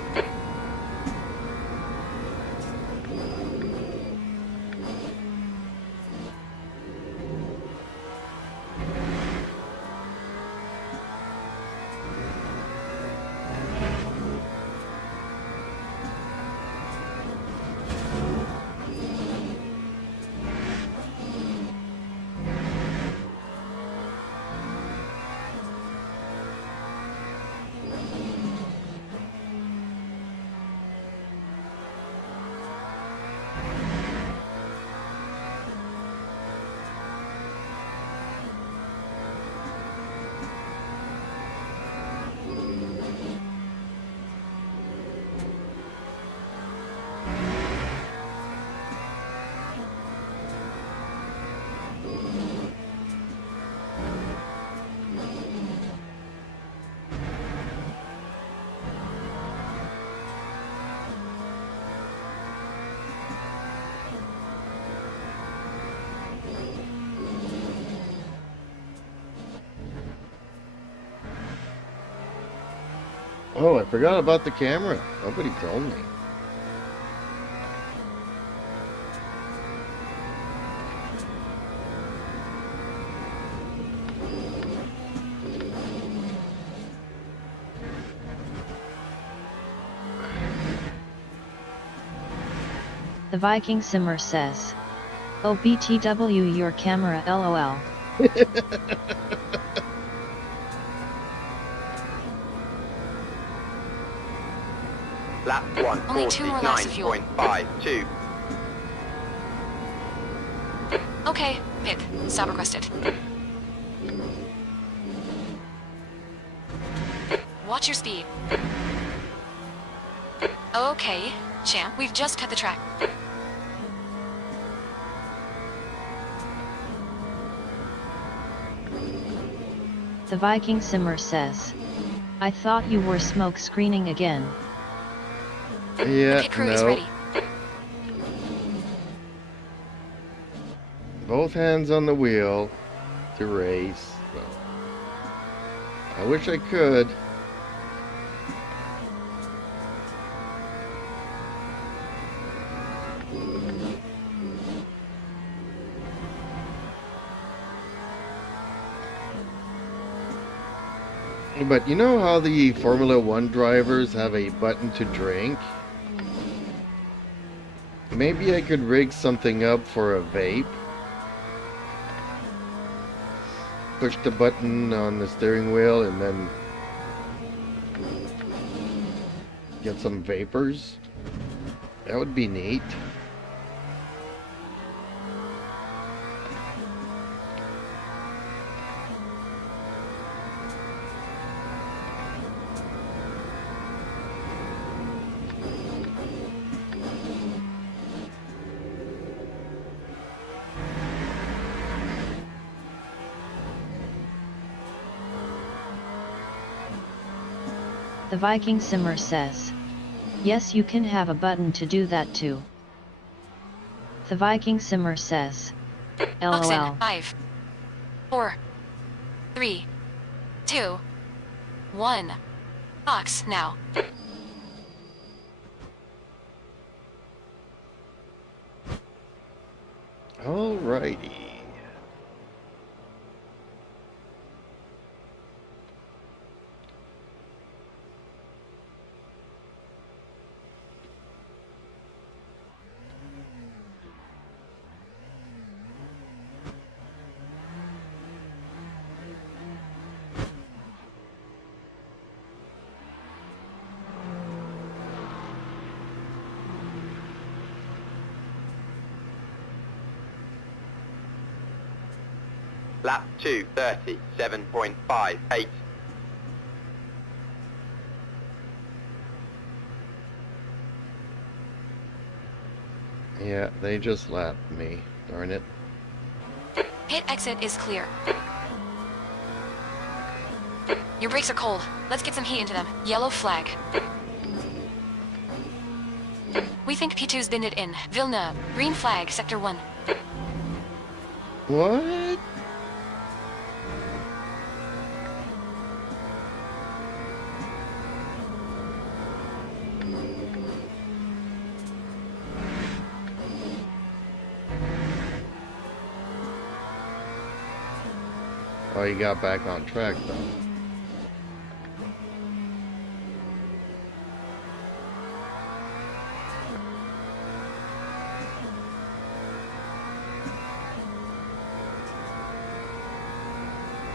Oh, I forgot about the camera. Nobody told me. The Viking Simmer says, oh BTW your camera LOL. Lap Only 2 more laps of fuel. 149.52. Okay, pit. Stop requested. Watch your speed. Okay, champ, we've just cut the track. The Viking Simmer says, I thought you were smoke screening again. The Yeah, pit crew is no. ready. Both hands on the wheel to race. So, I wish I could. But you know how the Formula 1 drivers have a button to drink? Maybe I could rig something up for a vape. Push the button on the steering wheel and then get some vapors. That would be neat. The Viking Simmer says, yes, you can have a button to do that too. The Viking Simmer says, Box in LOL. 5, 4, 3, 2, 1. Box now. Alrighty. Lap 2, 37.58. Yeah, they just lapped me. Darn it. Pit exit is clear. Your brakes are cold. Let's get some heat into them. Yellow flag. We think P2's binned it in. Villeneuve. Green flag, sector 1. What? Oh, you got back on track though.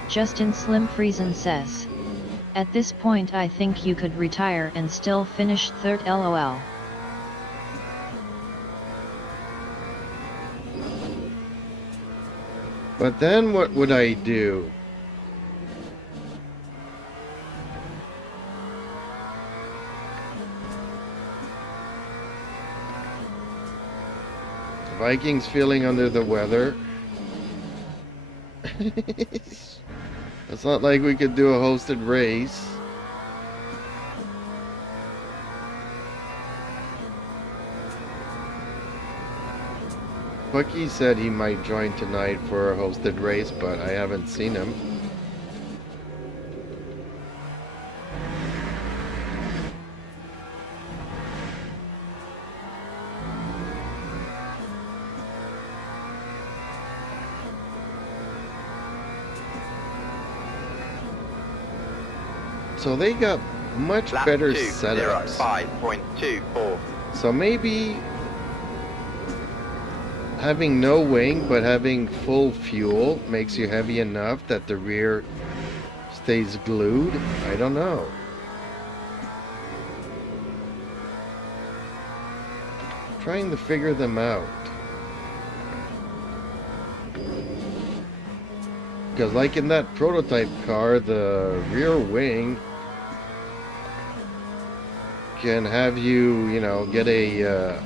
Justin Slim Friesen says, at this point I think you could retire and still finish third LOL. But then what would I do? The Vikings feeling under the weather. It's not like we could do a hosted race. Bucky said he might join tonight for a hosted race, but I haven't seen him. So they got much Lap better 2, setups. 05.24. So maybe having no wing but having full fuel makes you heavy enough that the rear stays glued? I don't know. Trying to figure them out. Because like in that prototype car, the rear wing and have you, you know, get a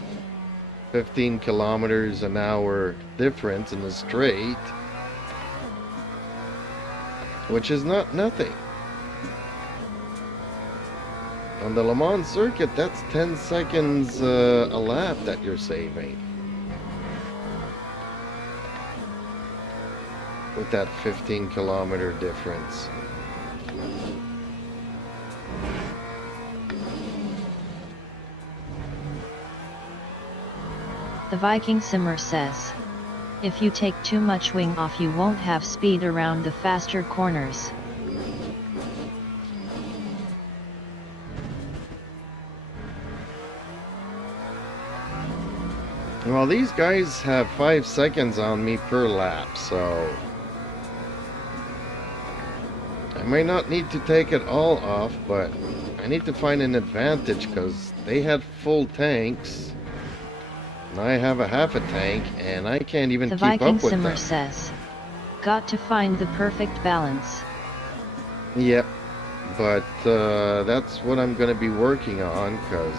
15 kilometers an hour difference in the straight, which is not nothing. On the Le Mans circuit, that's 10 seconds a lap that you're saving. With that 15 kilometer difference. The Viking Simmer says, if you take too much wing off you won't have speed around the faster corners. Well, these guys have 5 seconds on me per lap, so I might not need to take it all off, but I need to find an advantage because they had full tanks and I have a half a tank and I can't even The keep Viking up with Simmer them. says, got to find the perfect balance. Yep, but that's what I'm going to be working on because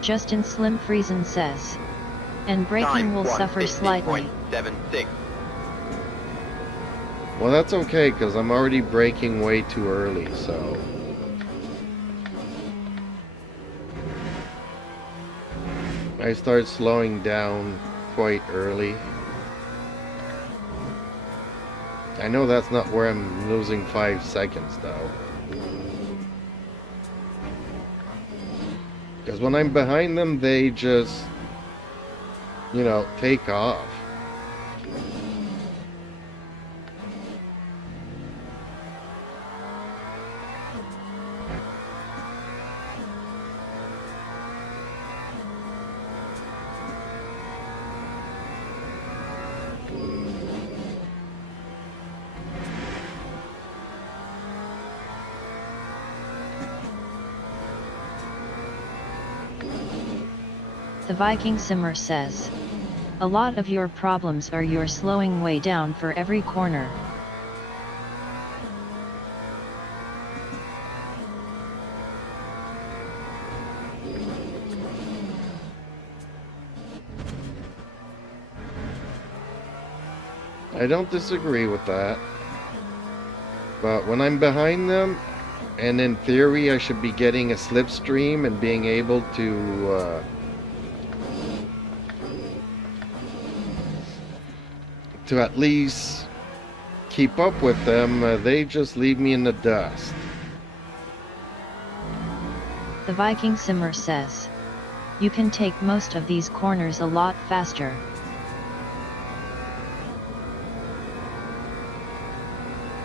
Justin Slim Friesen says, and braking Time will suffer slightly. 150.76. well, that's okay because I'm already braking way too early, so I start slowing down quite early. I know that's not where I'm losing 5 seconds though. Because when I'm behind them, they just, you know, take off. The Viking Simmer says, a lot of your problems are you're slowing way down for every corner. I don't disagree with that. But when I'm behind them, and in theory I should be getting a slipstream and being able to at least keep up with them, they just leave me in the dust. The Viking Simmer says, you can take most of these corners a lot faster.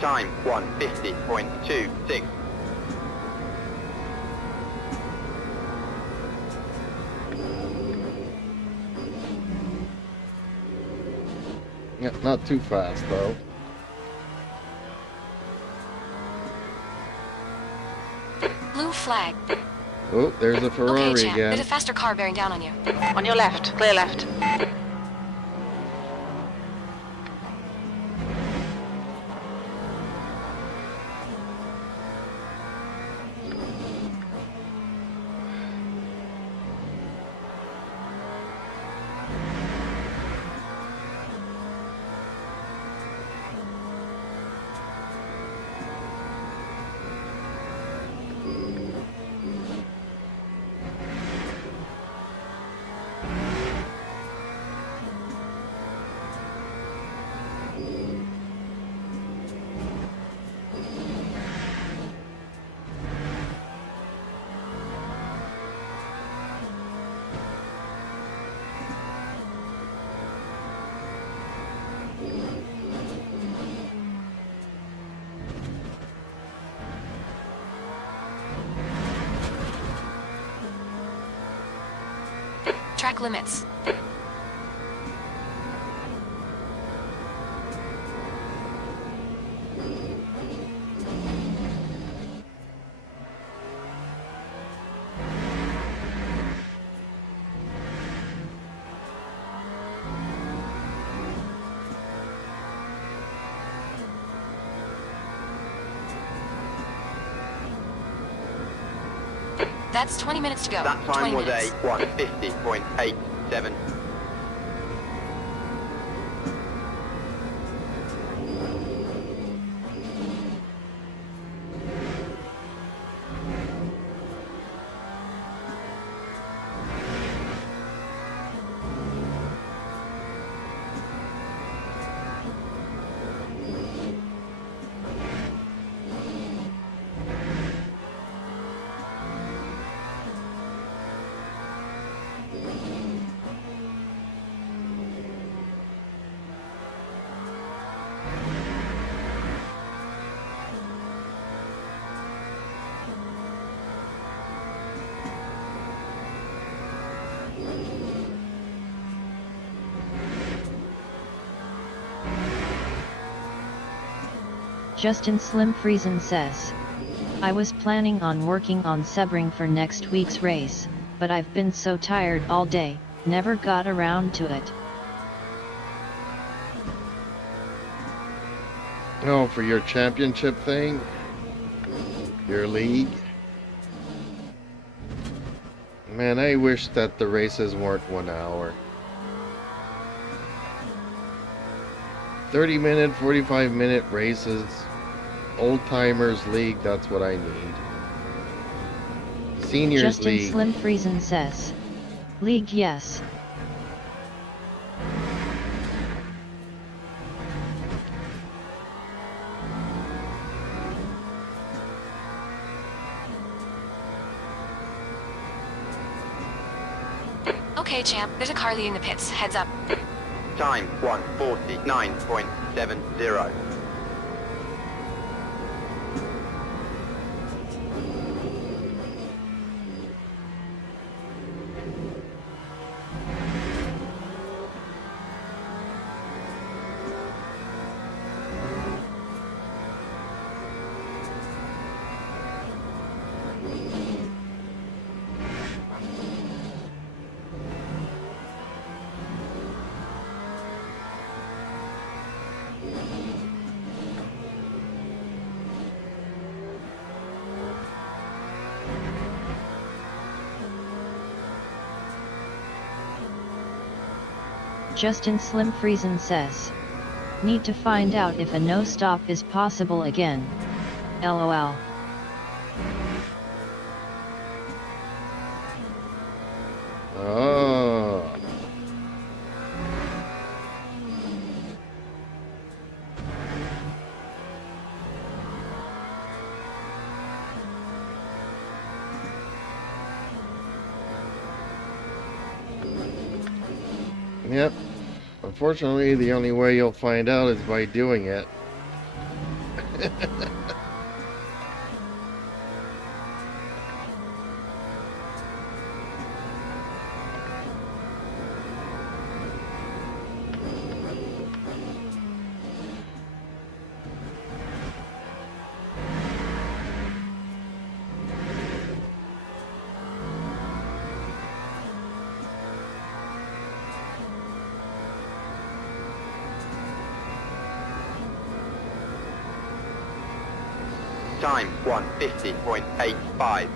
Time 150.26. Yeah, not too fast though. Blue flag. Oh, there's a Ferrari Okay, champ. again. There's a faster car bearing down on you. On your left, clear left. Track limits. That's 20 minutes to go. That 20 time was a minutes. 150.87. Justin Slim Friesen says, I was planning on working on Sebring for next week's race, but I've been so tired all day, never got around to it. Oh, for your championship thing? Your league? Man, I wish that the races weren't 1 hour. 30-minute, 45-minute races. Old-timers league, that's what I need. Seniors Justin league. Slim Friesen says, League yes. Okay, champ, there's a car leaving the pits. Heads up. Time 149.70. Justin Slim Friesen says, need to find out if a no-stop is possible again. LOL. Oh. Yep. Unfortunately, the only way you'll find out is by doing it. Time 150.85.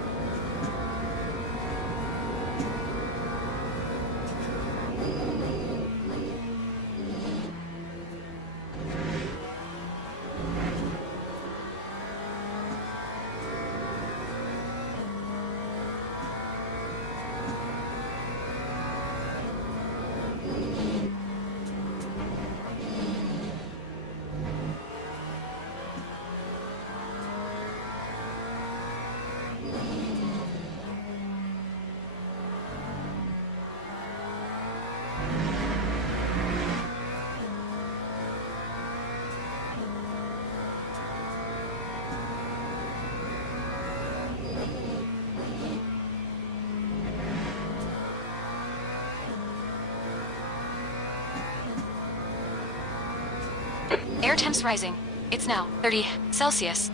Air temps rising. It's now 30 Celsius.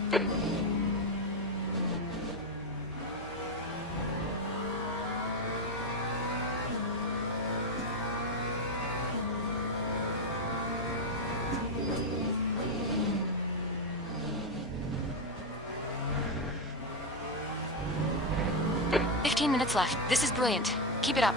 15 minutes left. This is brilliant. Keep it up.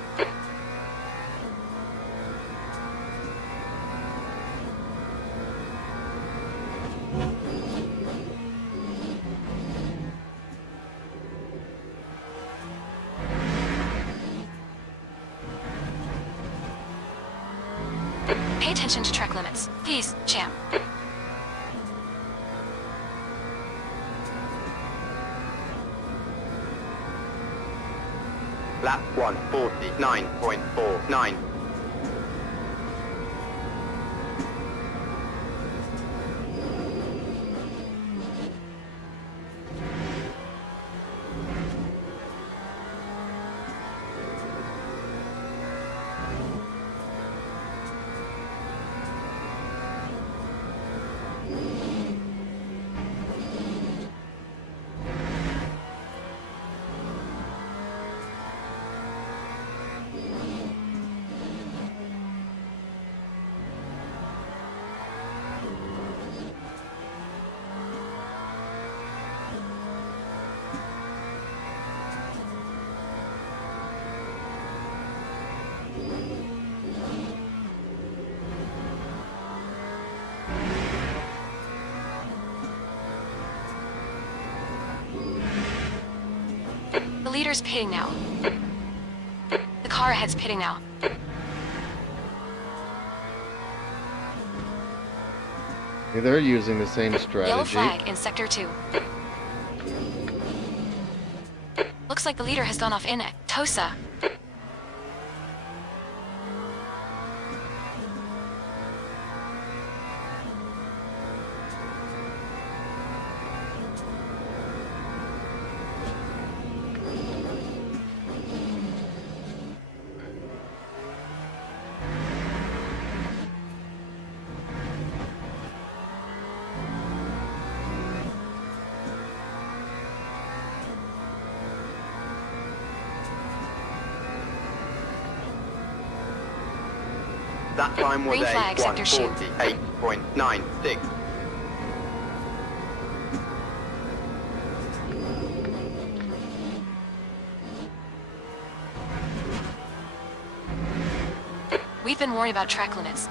Pay attention to track limits. Please, champ. Lap 149.49. The leader's pitting now. The car ahead's pitting now. They're using the same Yellow strategy. flag in Sector 2. Looks like the leader has gone off in Tosa. That time was Green a flag, sector shoot. 148.96. We've been worried about track limits.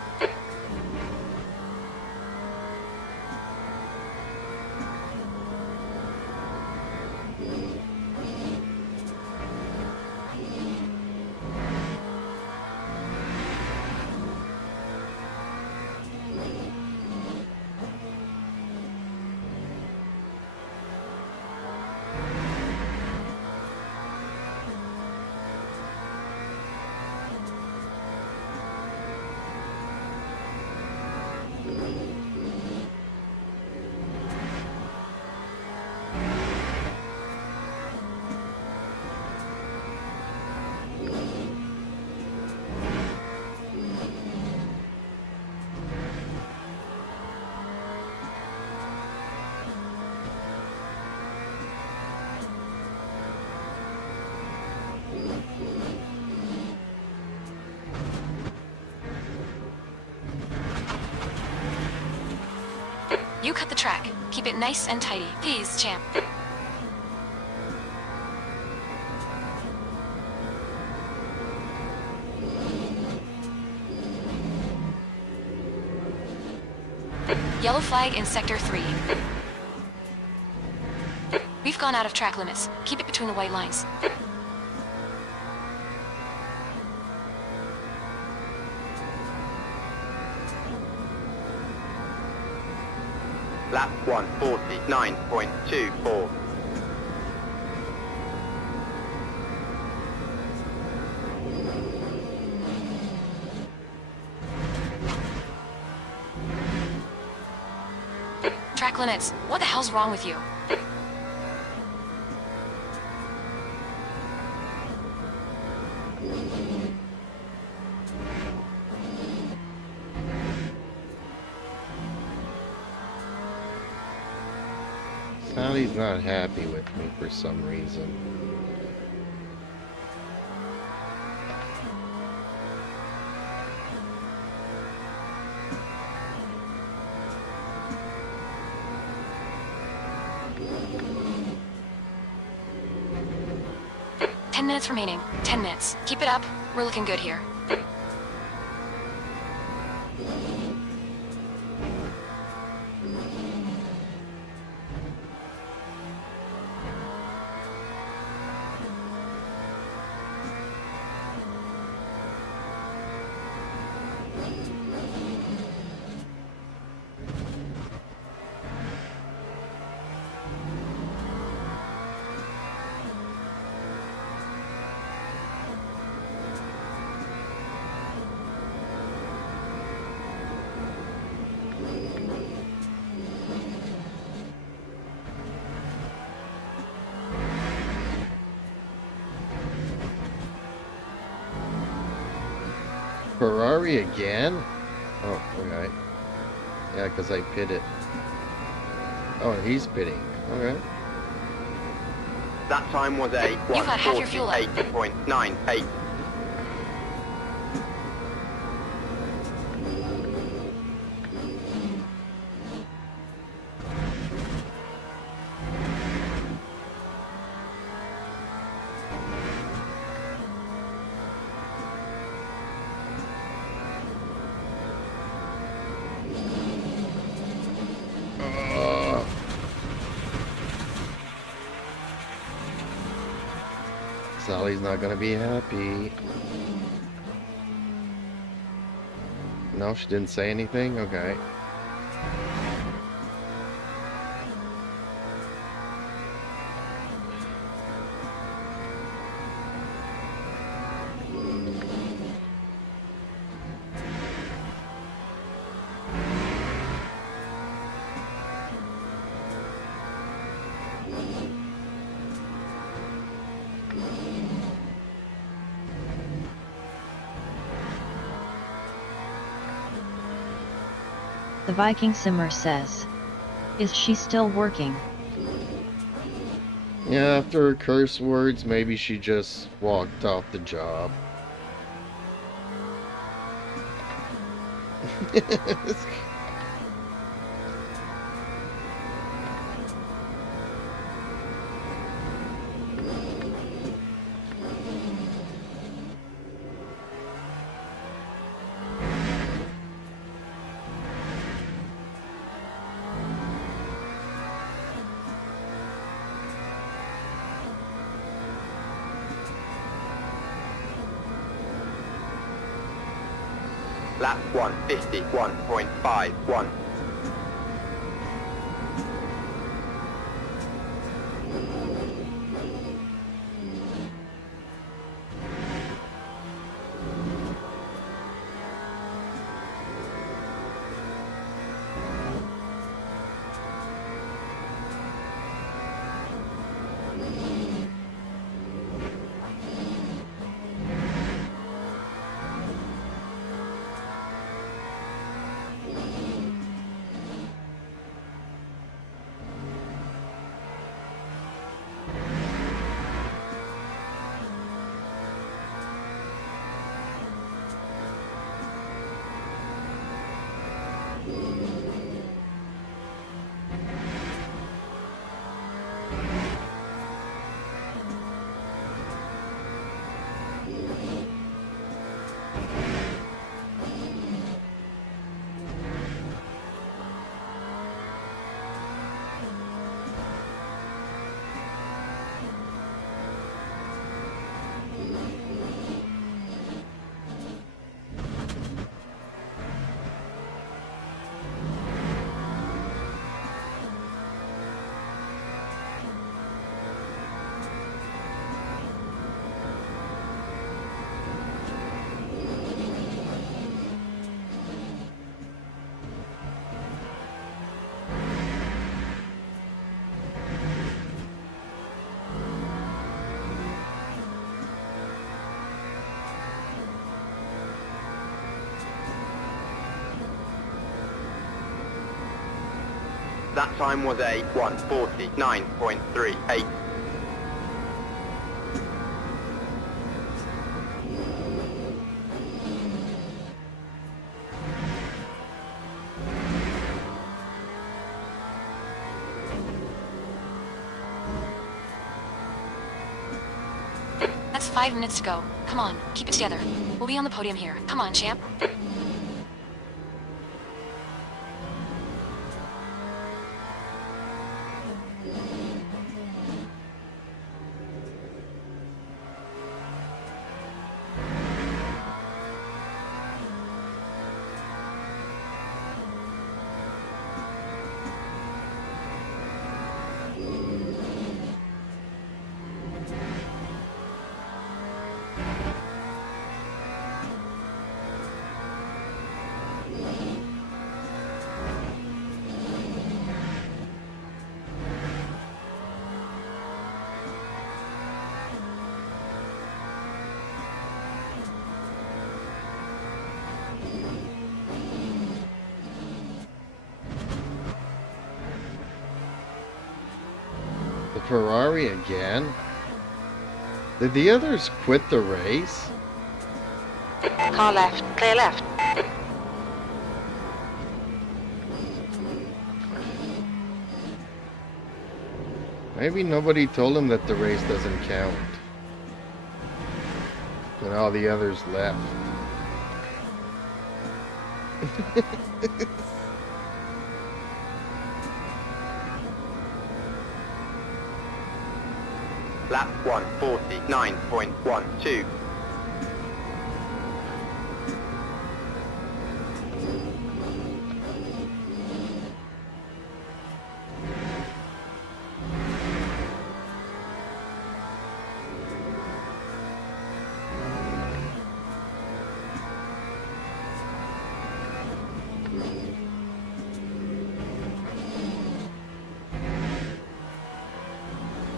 You cut the track. Keep it nice and tidy. Please, champ. Yellow flag in Sector 3. We've gone out of track limits. Keep it between the white lines. Lap 149.24. Track limits. What the hell's wrong with you? Sally's not happy with me for some reason. 10 minutes remaining. 10 minutes. Keep it up. We're looking good here. Ferrari again? Oh, okay. Yeah, because I pitted. Oh, he's pitting. Okay. That time was a You've got half your fuel up. 148.98. Sally's not gonna be happy. No, she didn't say anything? Okay. The Viking Simmer says. Is she still working? Yeah, after her curse words, maybe she just walked off the job. Lap 151.51. That time was a 149.38. That's 5 minutes to go. Come on, keep it together. We'll be on the podium here. Come on, champ. The Ferrari again? Did the others quit the race? Car left. Clear left. Maybe nobody told him that the race doesn't count. And all the others left. Lap 149.12.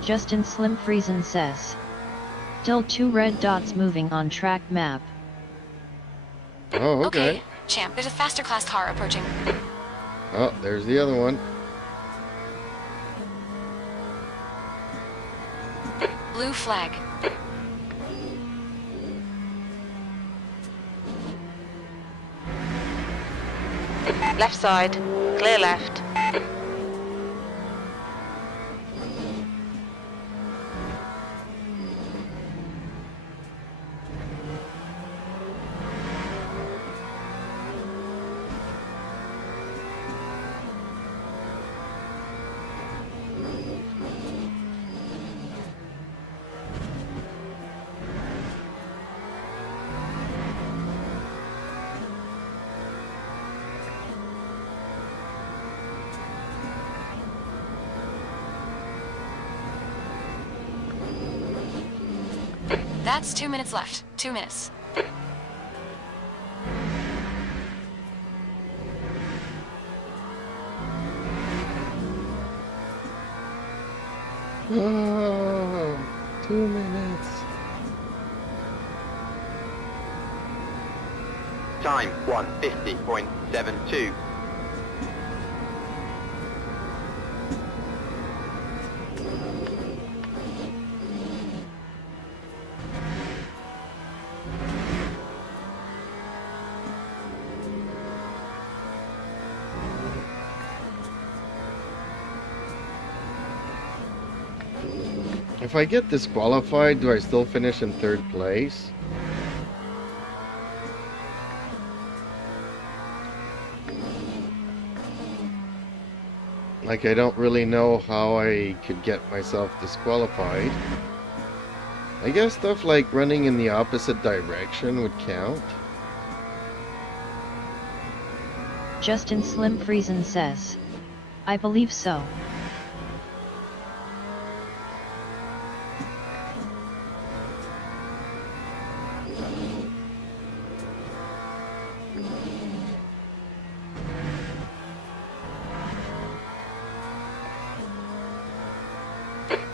Justin Slim Friesen says. Still 2 red dots moving on track map. Oh, okay. Champ, there's a faster class car approaching. Oh, there's the other one. Blue flag. Left side. Clear left. That's 2 minutes left. 2 minutes. Oh, 2 minutes. Time 150.72. If I get disqualified, do I still finish in 3rd place? Like, I don't really know how I could get myself disqualified. I guess stuff like running in the opposite direction would count. Justin Slim Friesen says. I believe so.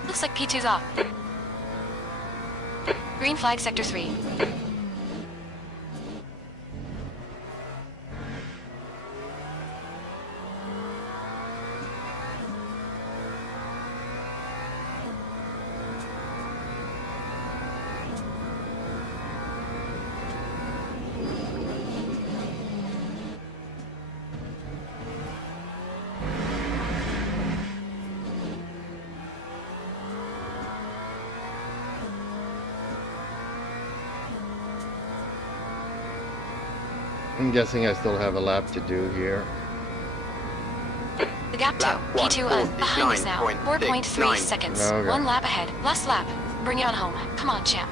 Looks like P2's off. Green flag sector 3. I'm guessing I still have a lap to do here. The gap to Lap P2 behind us now. 4.3 149.69. seconds. Okay. 1 lap ahead. Last lap. Bring it on home. Come on, champ.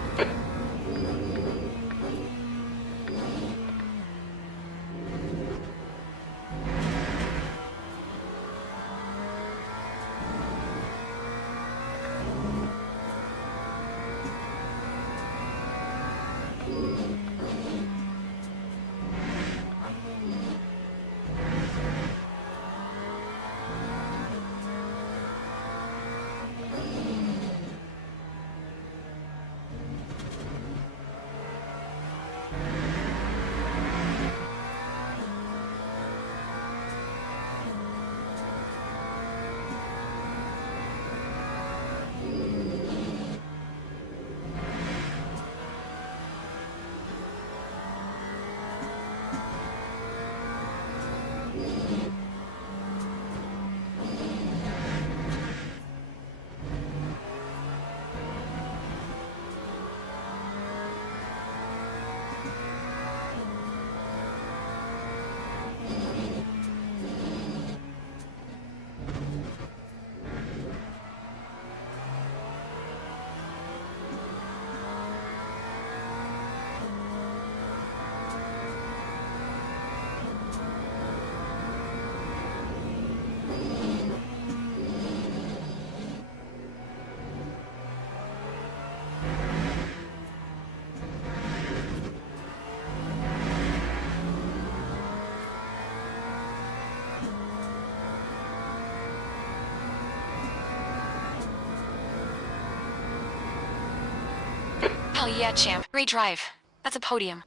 Hell yeah, champ. Great drive. That's a podium.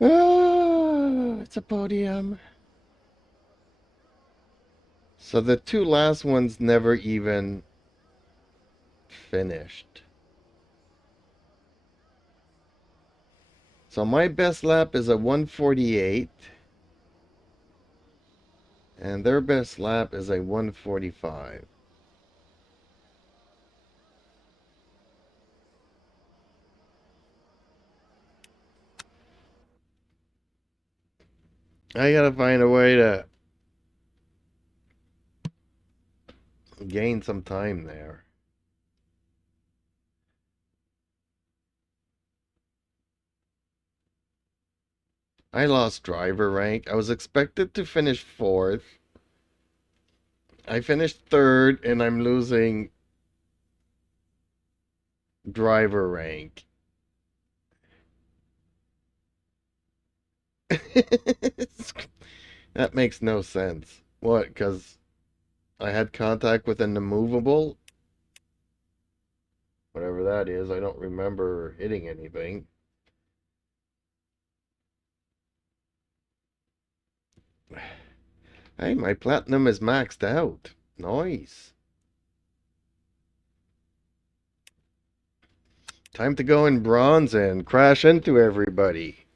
Oh, it's a podium. So the two last ones never even finished. So my best lap is a 148. And their best lap is a 145. I gotta find a way to gain some time there. I lost driver rank. I was expected to finish 4th. I finished 3rd and I'm losing driver rank. That makes no sense. What? Because I had contact with an immovable? Whatever that is, I don't remember hitting anything. Hey, my platinum is maxed out. Nice. Time to go in bronze and crash into everybody.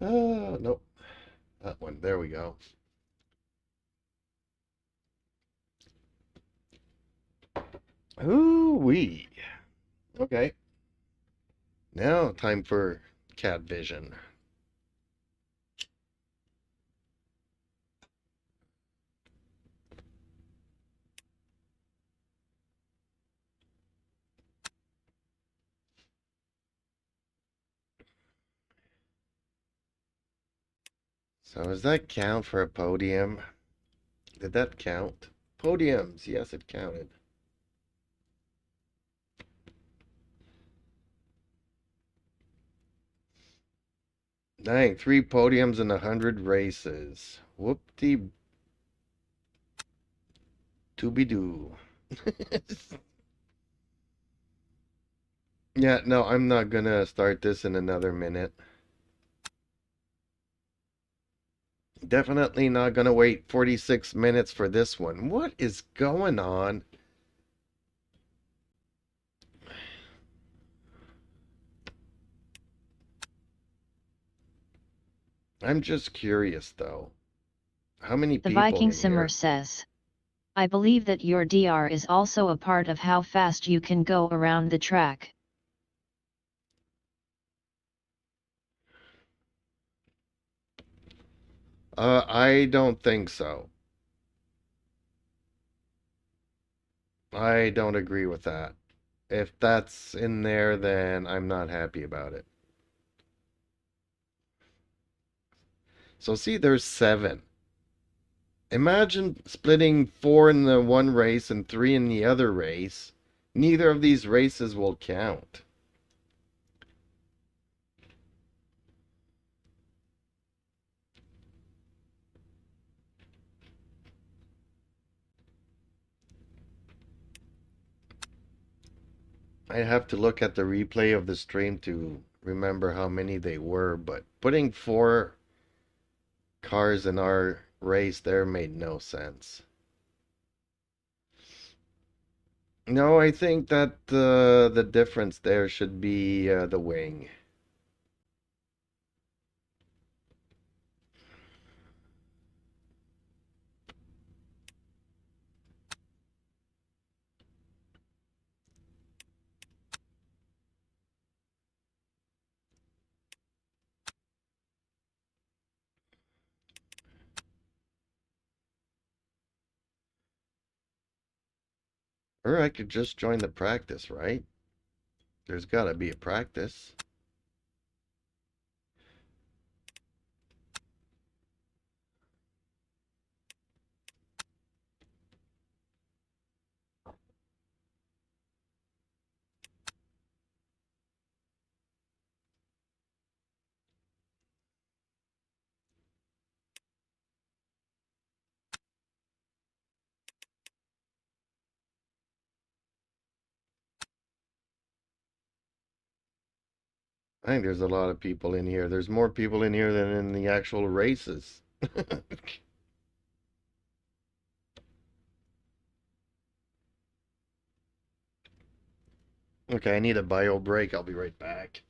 Nope. That one. There we go. Ooh-wee. Okay. Now, time for cat vision. So does that count for a podium? Did that count? Podiums, yes, it counted. Dang, 3 podiums in 100 races. Whoop-de Doobie-doo. Yeah, no, I'm not gonna start this in another minute. Definitely not gonna wait 46 minutes for this one. What is going on? I'm just curious, though. How many The people Viking in Simmer here? says, I believe that your DR is also a part of how fast you can go around the track. I don't think so. I don't agree with that. If that's in there, then I'm not happy about it. So see, there's 7. Imagine splitting 4 in the one race and 3 in the other race. Neither of these races will count. I have to look at the replay of the stream to remember how many they were, but putting 4 cars in our race there made no sense. No, I think that the difference there should be the wing. Or I could just join the practice, right? There's got to be a practice. I think there's a lot of people in here. There's more people in here than in the actual races. Okay, I need a bio break. I'll be right back.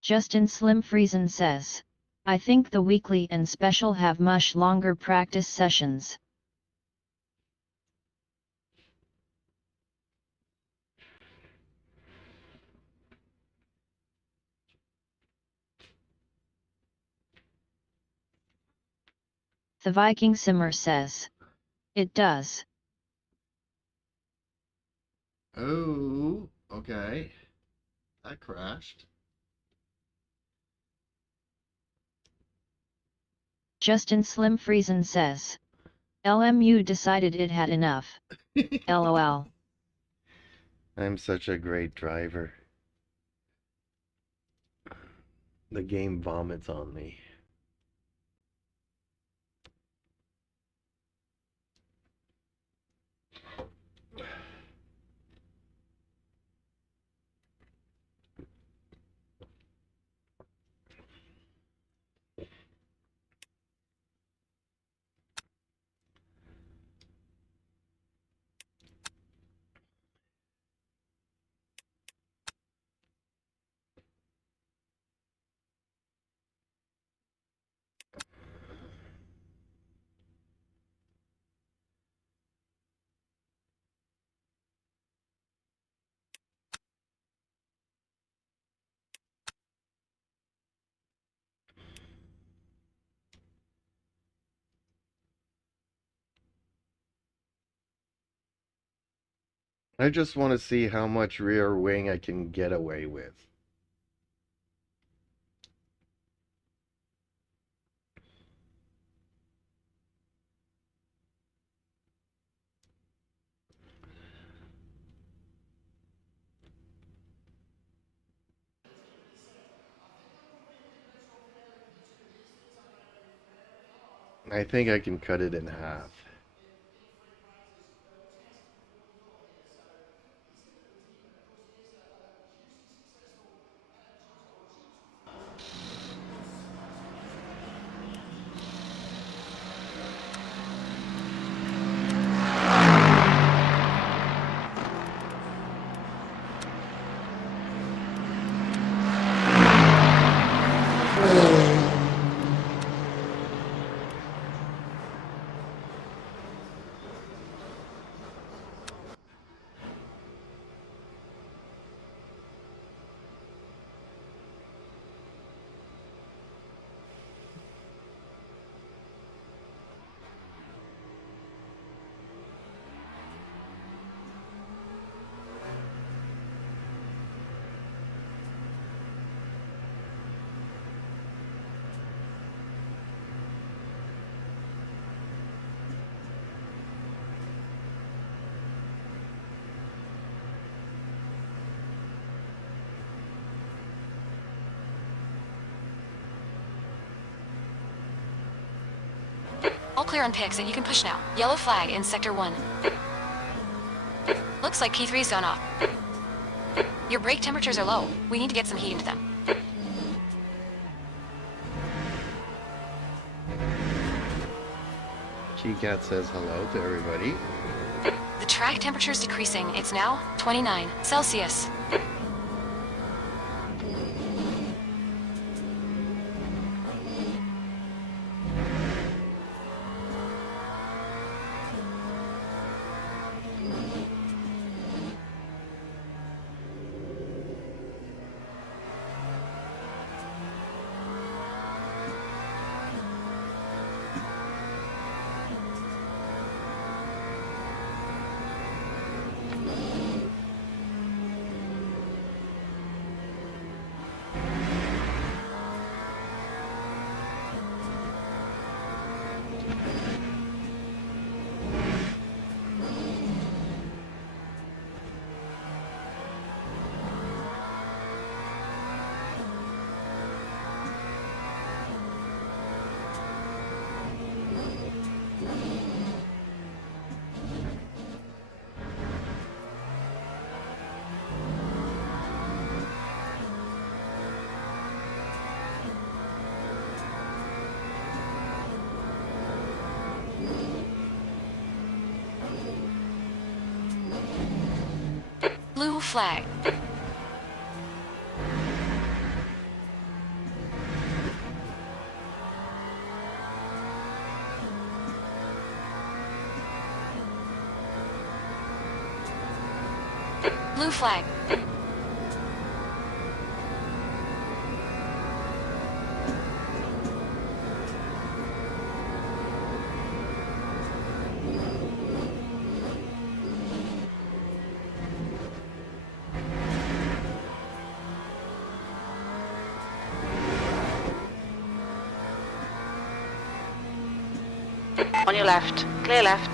Justin Slim Friesen says, I think the weekly and special have much longer practice sessions. The Viking Simmer says, it does. Oh, okay. That crashed. Justin Slim Friesen says, LMU decided it had enough. LOL. I'm such a great driver. The game vomits on me. I just want to see how much rear wing I can get away with. I think I can cut it in half. All clear on picks and you can push now. Yellow flag in Sector 1. Looks like P3's gone off. Your brake temperatures are low. We need to get some heat into them. G-Cat says hello to everybody. The track temperature is decreasing. It's now 29 Celsius. Blue flag. Blue flag. On your left. Clear left.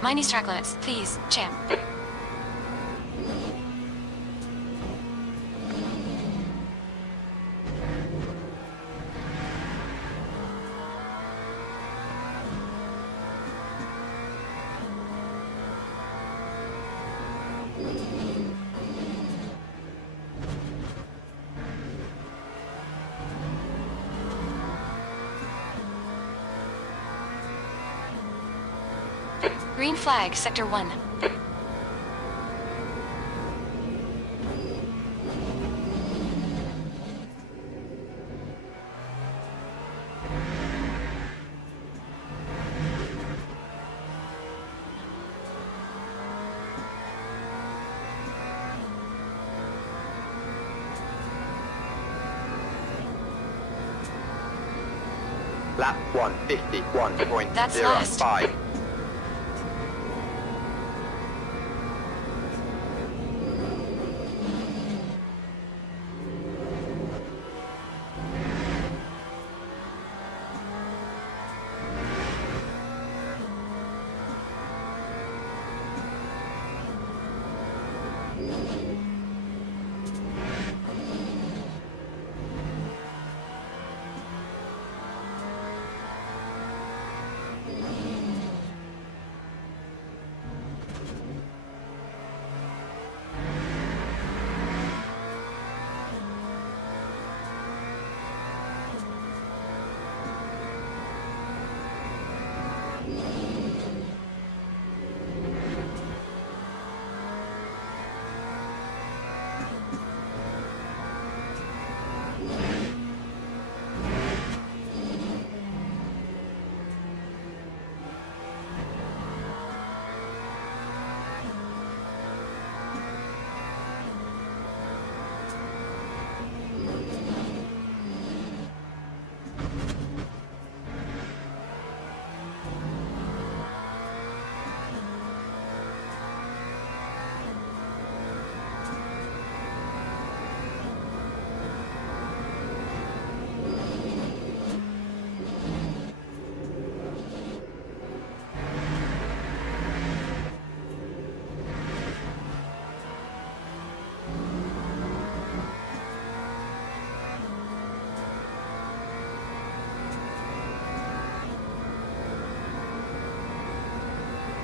Mind these track limits, please, champ. Green flag, Sector 1. Lap 151.05. That's last.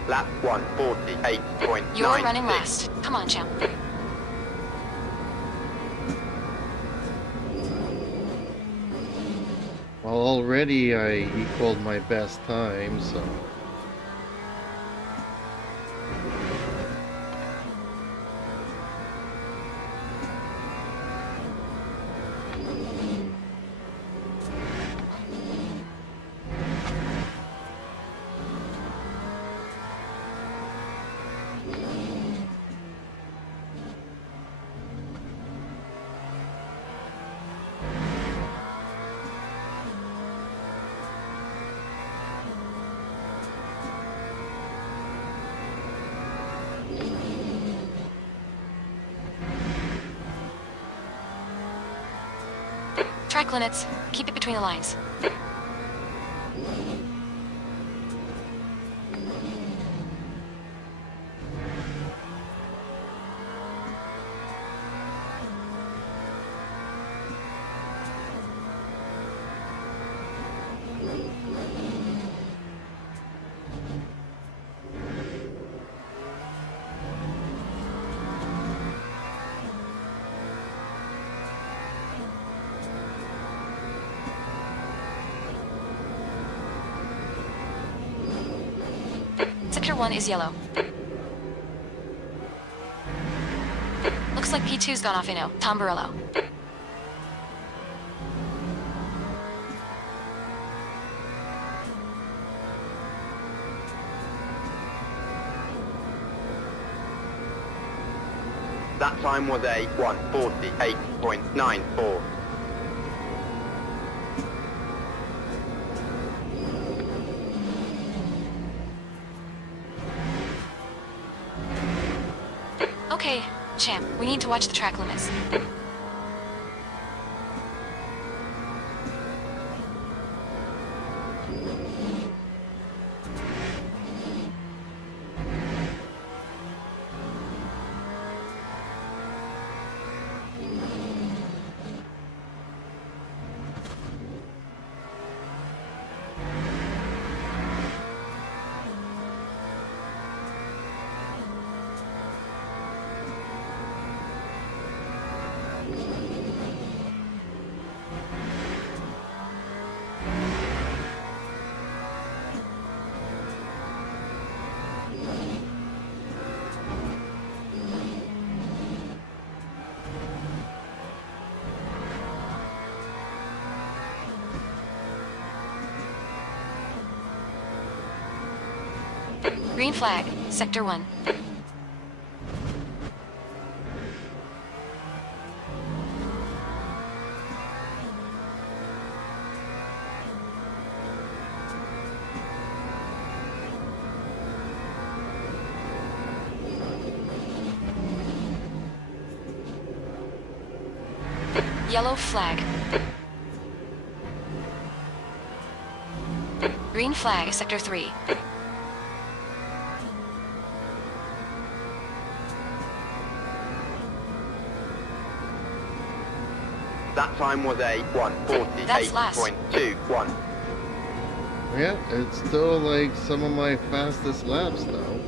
Lap 148.96. You're running last. Come on, champ. Well, already I equaled my best time, so... Track limits. Keep it between the lines. Sector 1 is yellow. Looks like P2's gone off Inno. Tom Barillo. That time was a 148.94. Okay, champ, we need to watch the track limits. Green flag, Sector 1. Yellow flag. Green flag, Sector 3. That time was a That's last. 1:48.21. Yeah, it's still like some of my fastest laps though.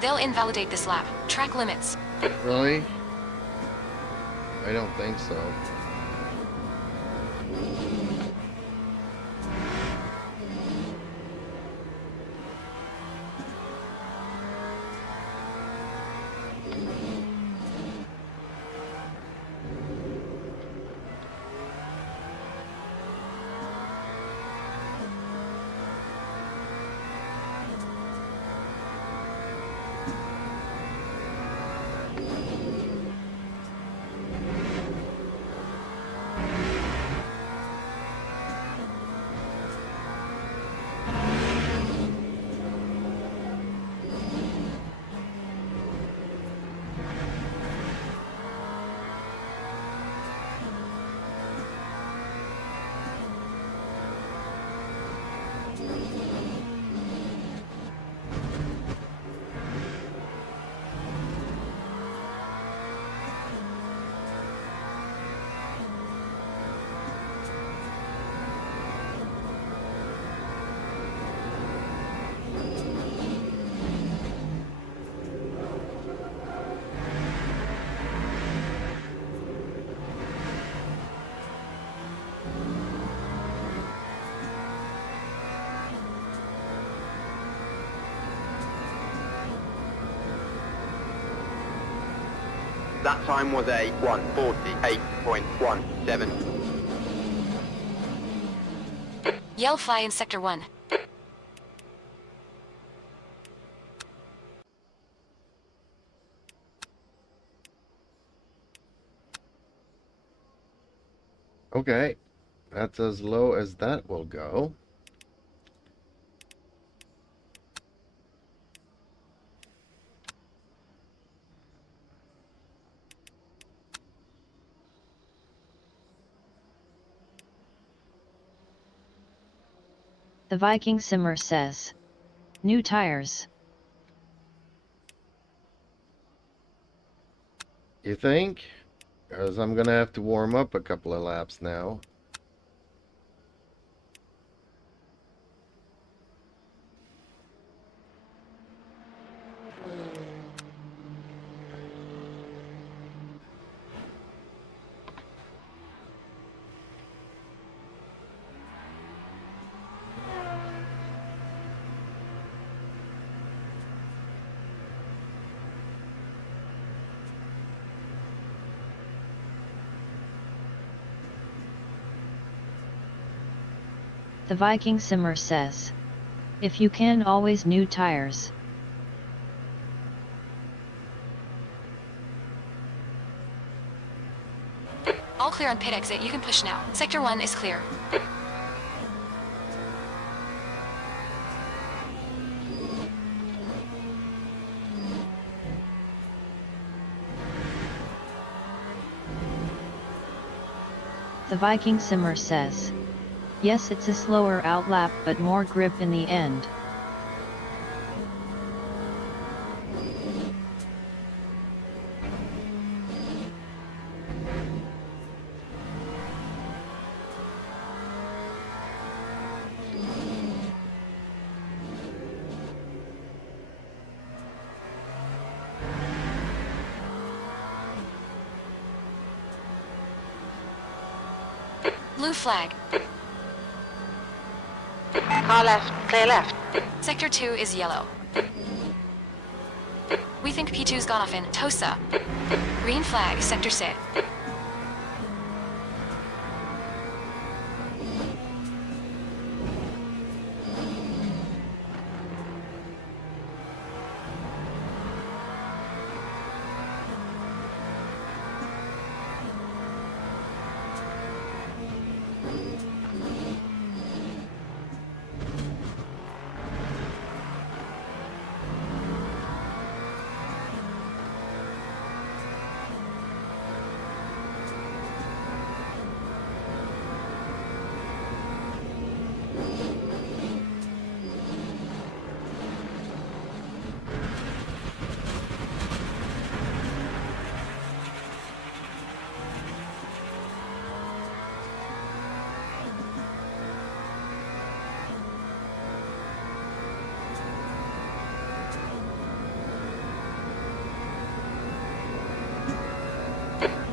They'll invalidate this lap. Track limits. Really? I don't think so. That time was a 1:48.17. Yellow flag in Sector 1. Okay, that's as low as that will go. The Viking Simmer says. New tires. You think? Because I'm gonna have to warm up a couple of laps now. The Viking Simmer says. If you can, always new tires. All clear on pit exit. You can push now. Sector 1 is clear. The Viking Simmer says. Yes, it's a slower outlap but more grip in the end. Blue flag. Car left, clear left. Sector 2 is yellow. We think P2's gone off in Tosa. Green flag, Sector 6.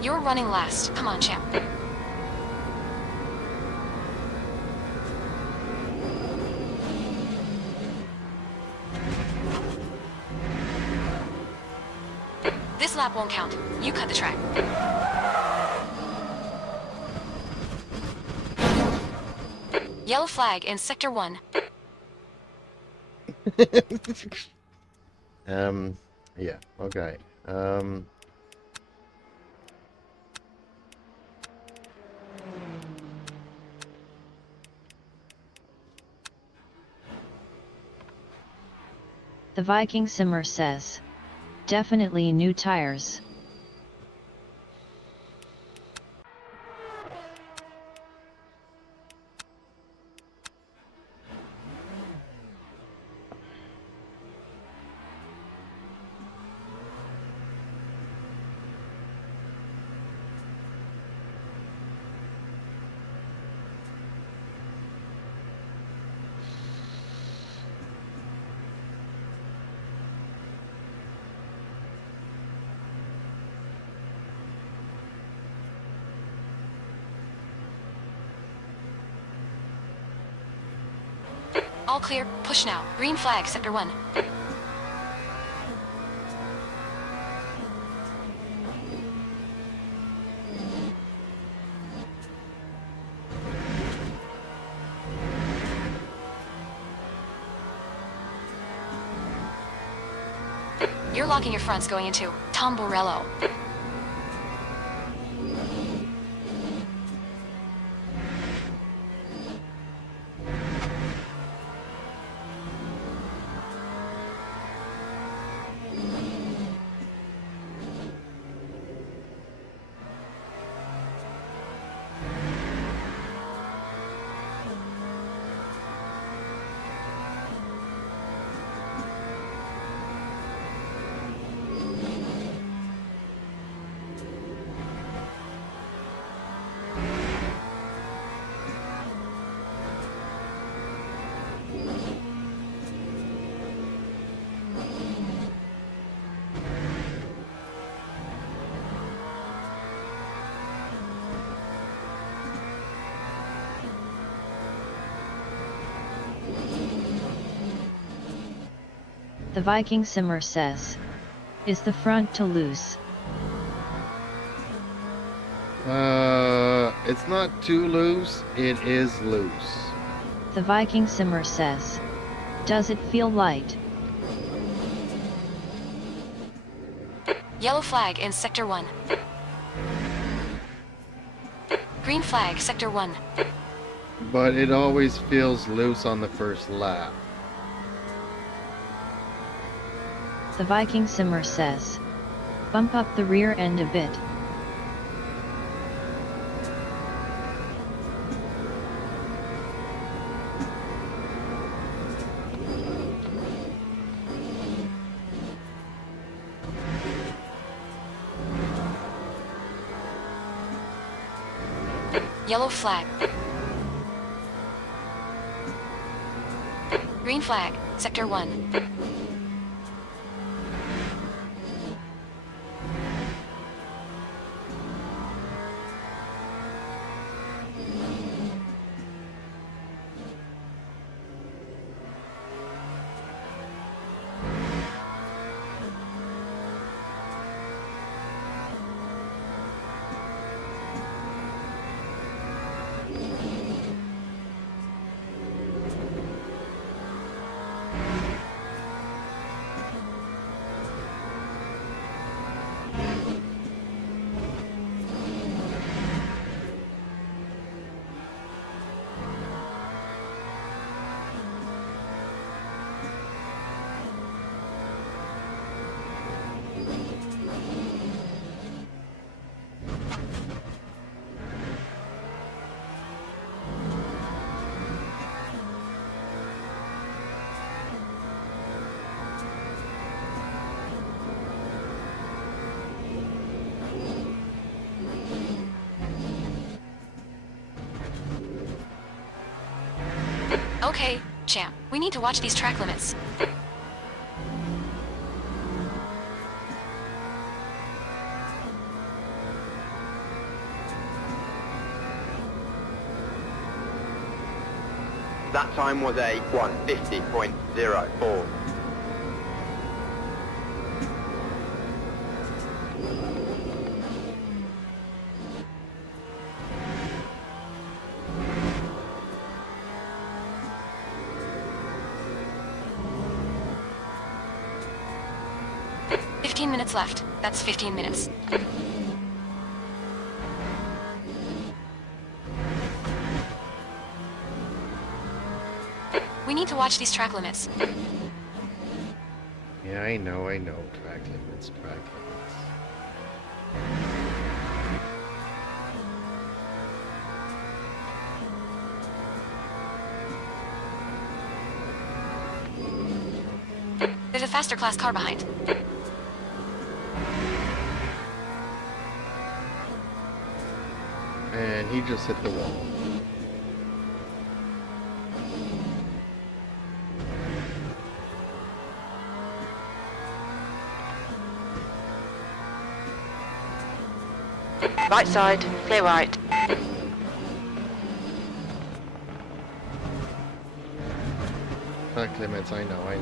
You're running last. Come on, champ. This lap won't count. You cut the track. Yellow flag in Sector 1. Yeah, okay. The Viking Simmer says. Definitely new tires. All clear. Push now. Green flag, Sector 1. You're locking your fronts going into Tomborello. The Viking Simmer says. Is the front too loose? It's not too loose, it is loose. The Viking Simmer says. Does it feel light? Yellow flag in Sector 1. Green flag, Sector 1. But it always feels loose on the first lap. The Viking Simmer says. Bump up the rear end a bit. Yellow flag. Green flag, Sector 1. Okay, champ. We need to watch these track limits. That time was a 150.04. Minutes left. That's 15 minutes. We need to watch these track limits. Yeah, I know. Track limits. There's a faster class car behind. And he just hit the wall. Right side, clear right. Track limits, I know.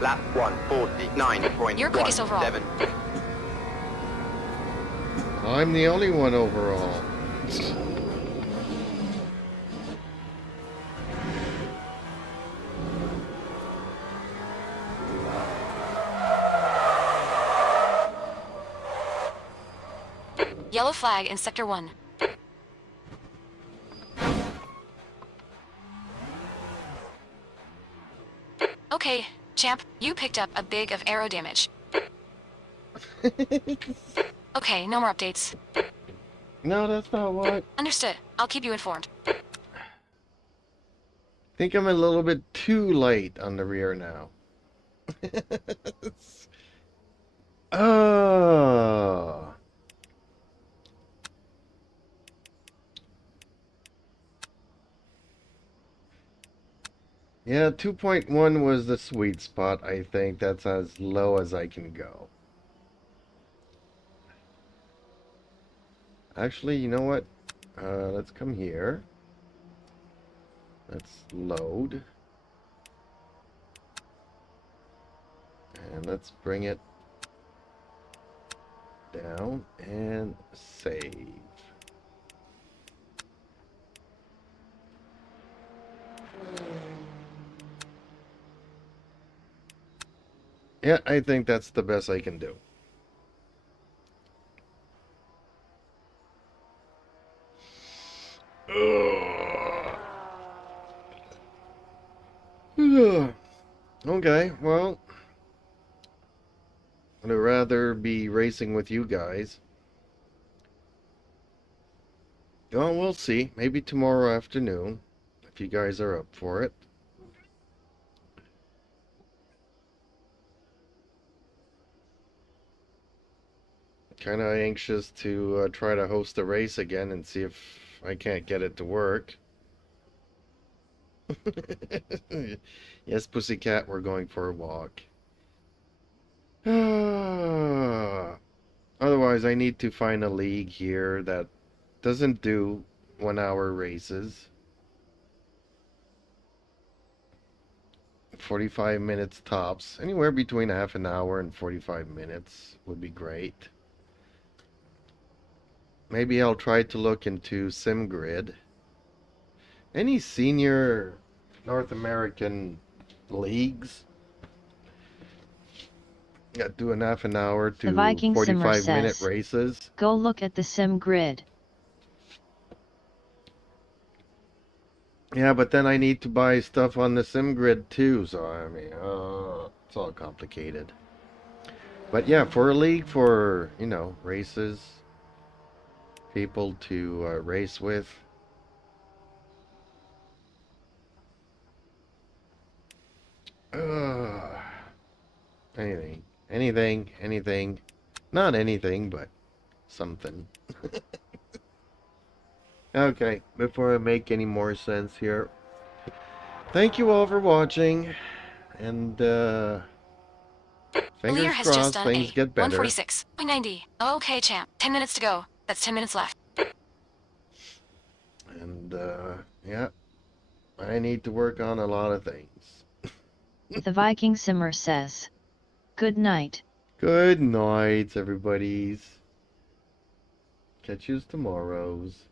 Lap 149.17. You're quickest overall. I'm the only one overall. Yellow flag in Sector 1. Okay, champ, you picked up a big of aero damage. Okay, no more updates. No, that's not what. Understood. I'll keep you informed. Think I'm a little bit too light on the rear now. Oh. Yeah, 2.1 was the sweet spot, I think. That's as low as I can go. Actually, you know what? Let's come here. Let's load. And let's bring it down and save. Yeah, I think that's the best I can do. Okay, well, I'd rather be racing with you guys. Well, we'll see. Maybe tomorrow afternoon, if you guys are up for it. Kind of anxious to try to host a race again and see if I can't get it to work. Yes, Pussycat, we're going for a walk. Otherwise, I need to find a league here that doesn't do 1 hour races. 45 minutes tops. Anywhere between half an hour and 45 minutes would be great. Maybe I'll try to look into SimGrid. Any senior North American leagues? Yeah, do an half an hour to The Viking 45-minute says, races. Go look at the sim grid. Yeah, but then I need to buy stuff on the SimGrid too, so I mean, it's all complicated. But yeah, for a league for, you know, races, people to race with. Anything. Not anything, but something. Okay, before I make any more sense here, thank you all for watching, and Leader fingers has just crossed done things a get better. 146.90. Okay, champ. 10 minutes to go. That's 10 minutes left. And yeah, I need to work on a lot of things. The Viking Simmer says. Good night. Good night, everybody's. Catch yous tomorrows.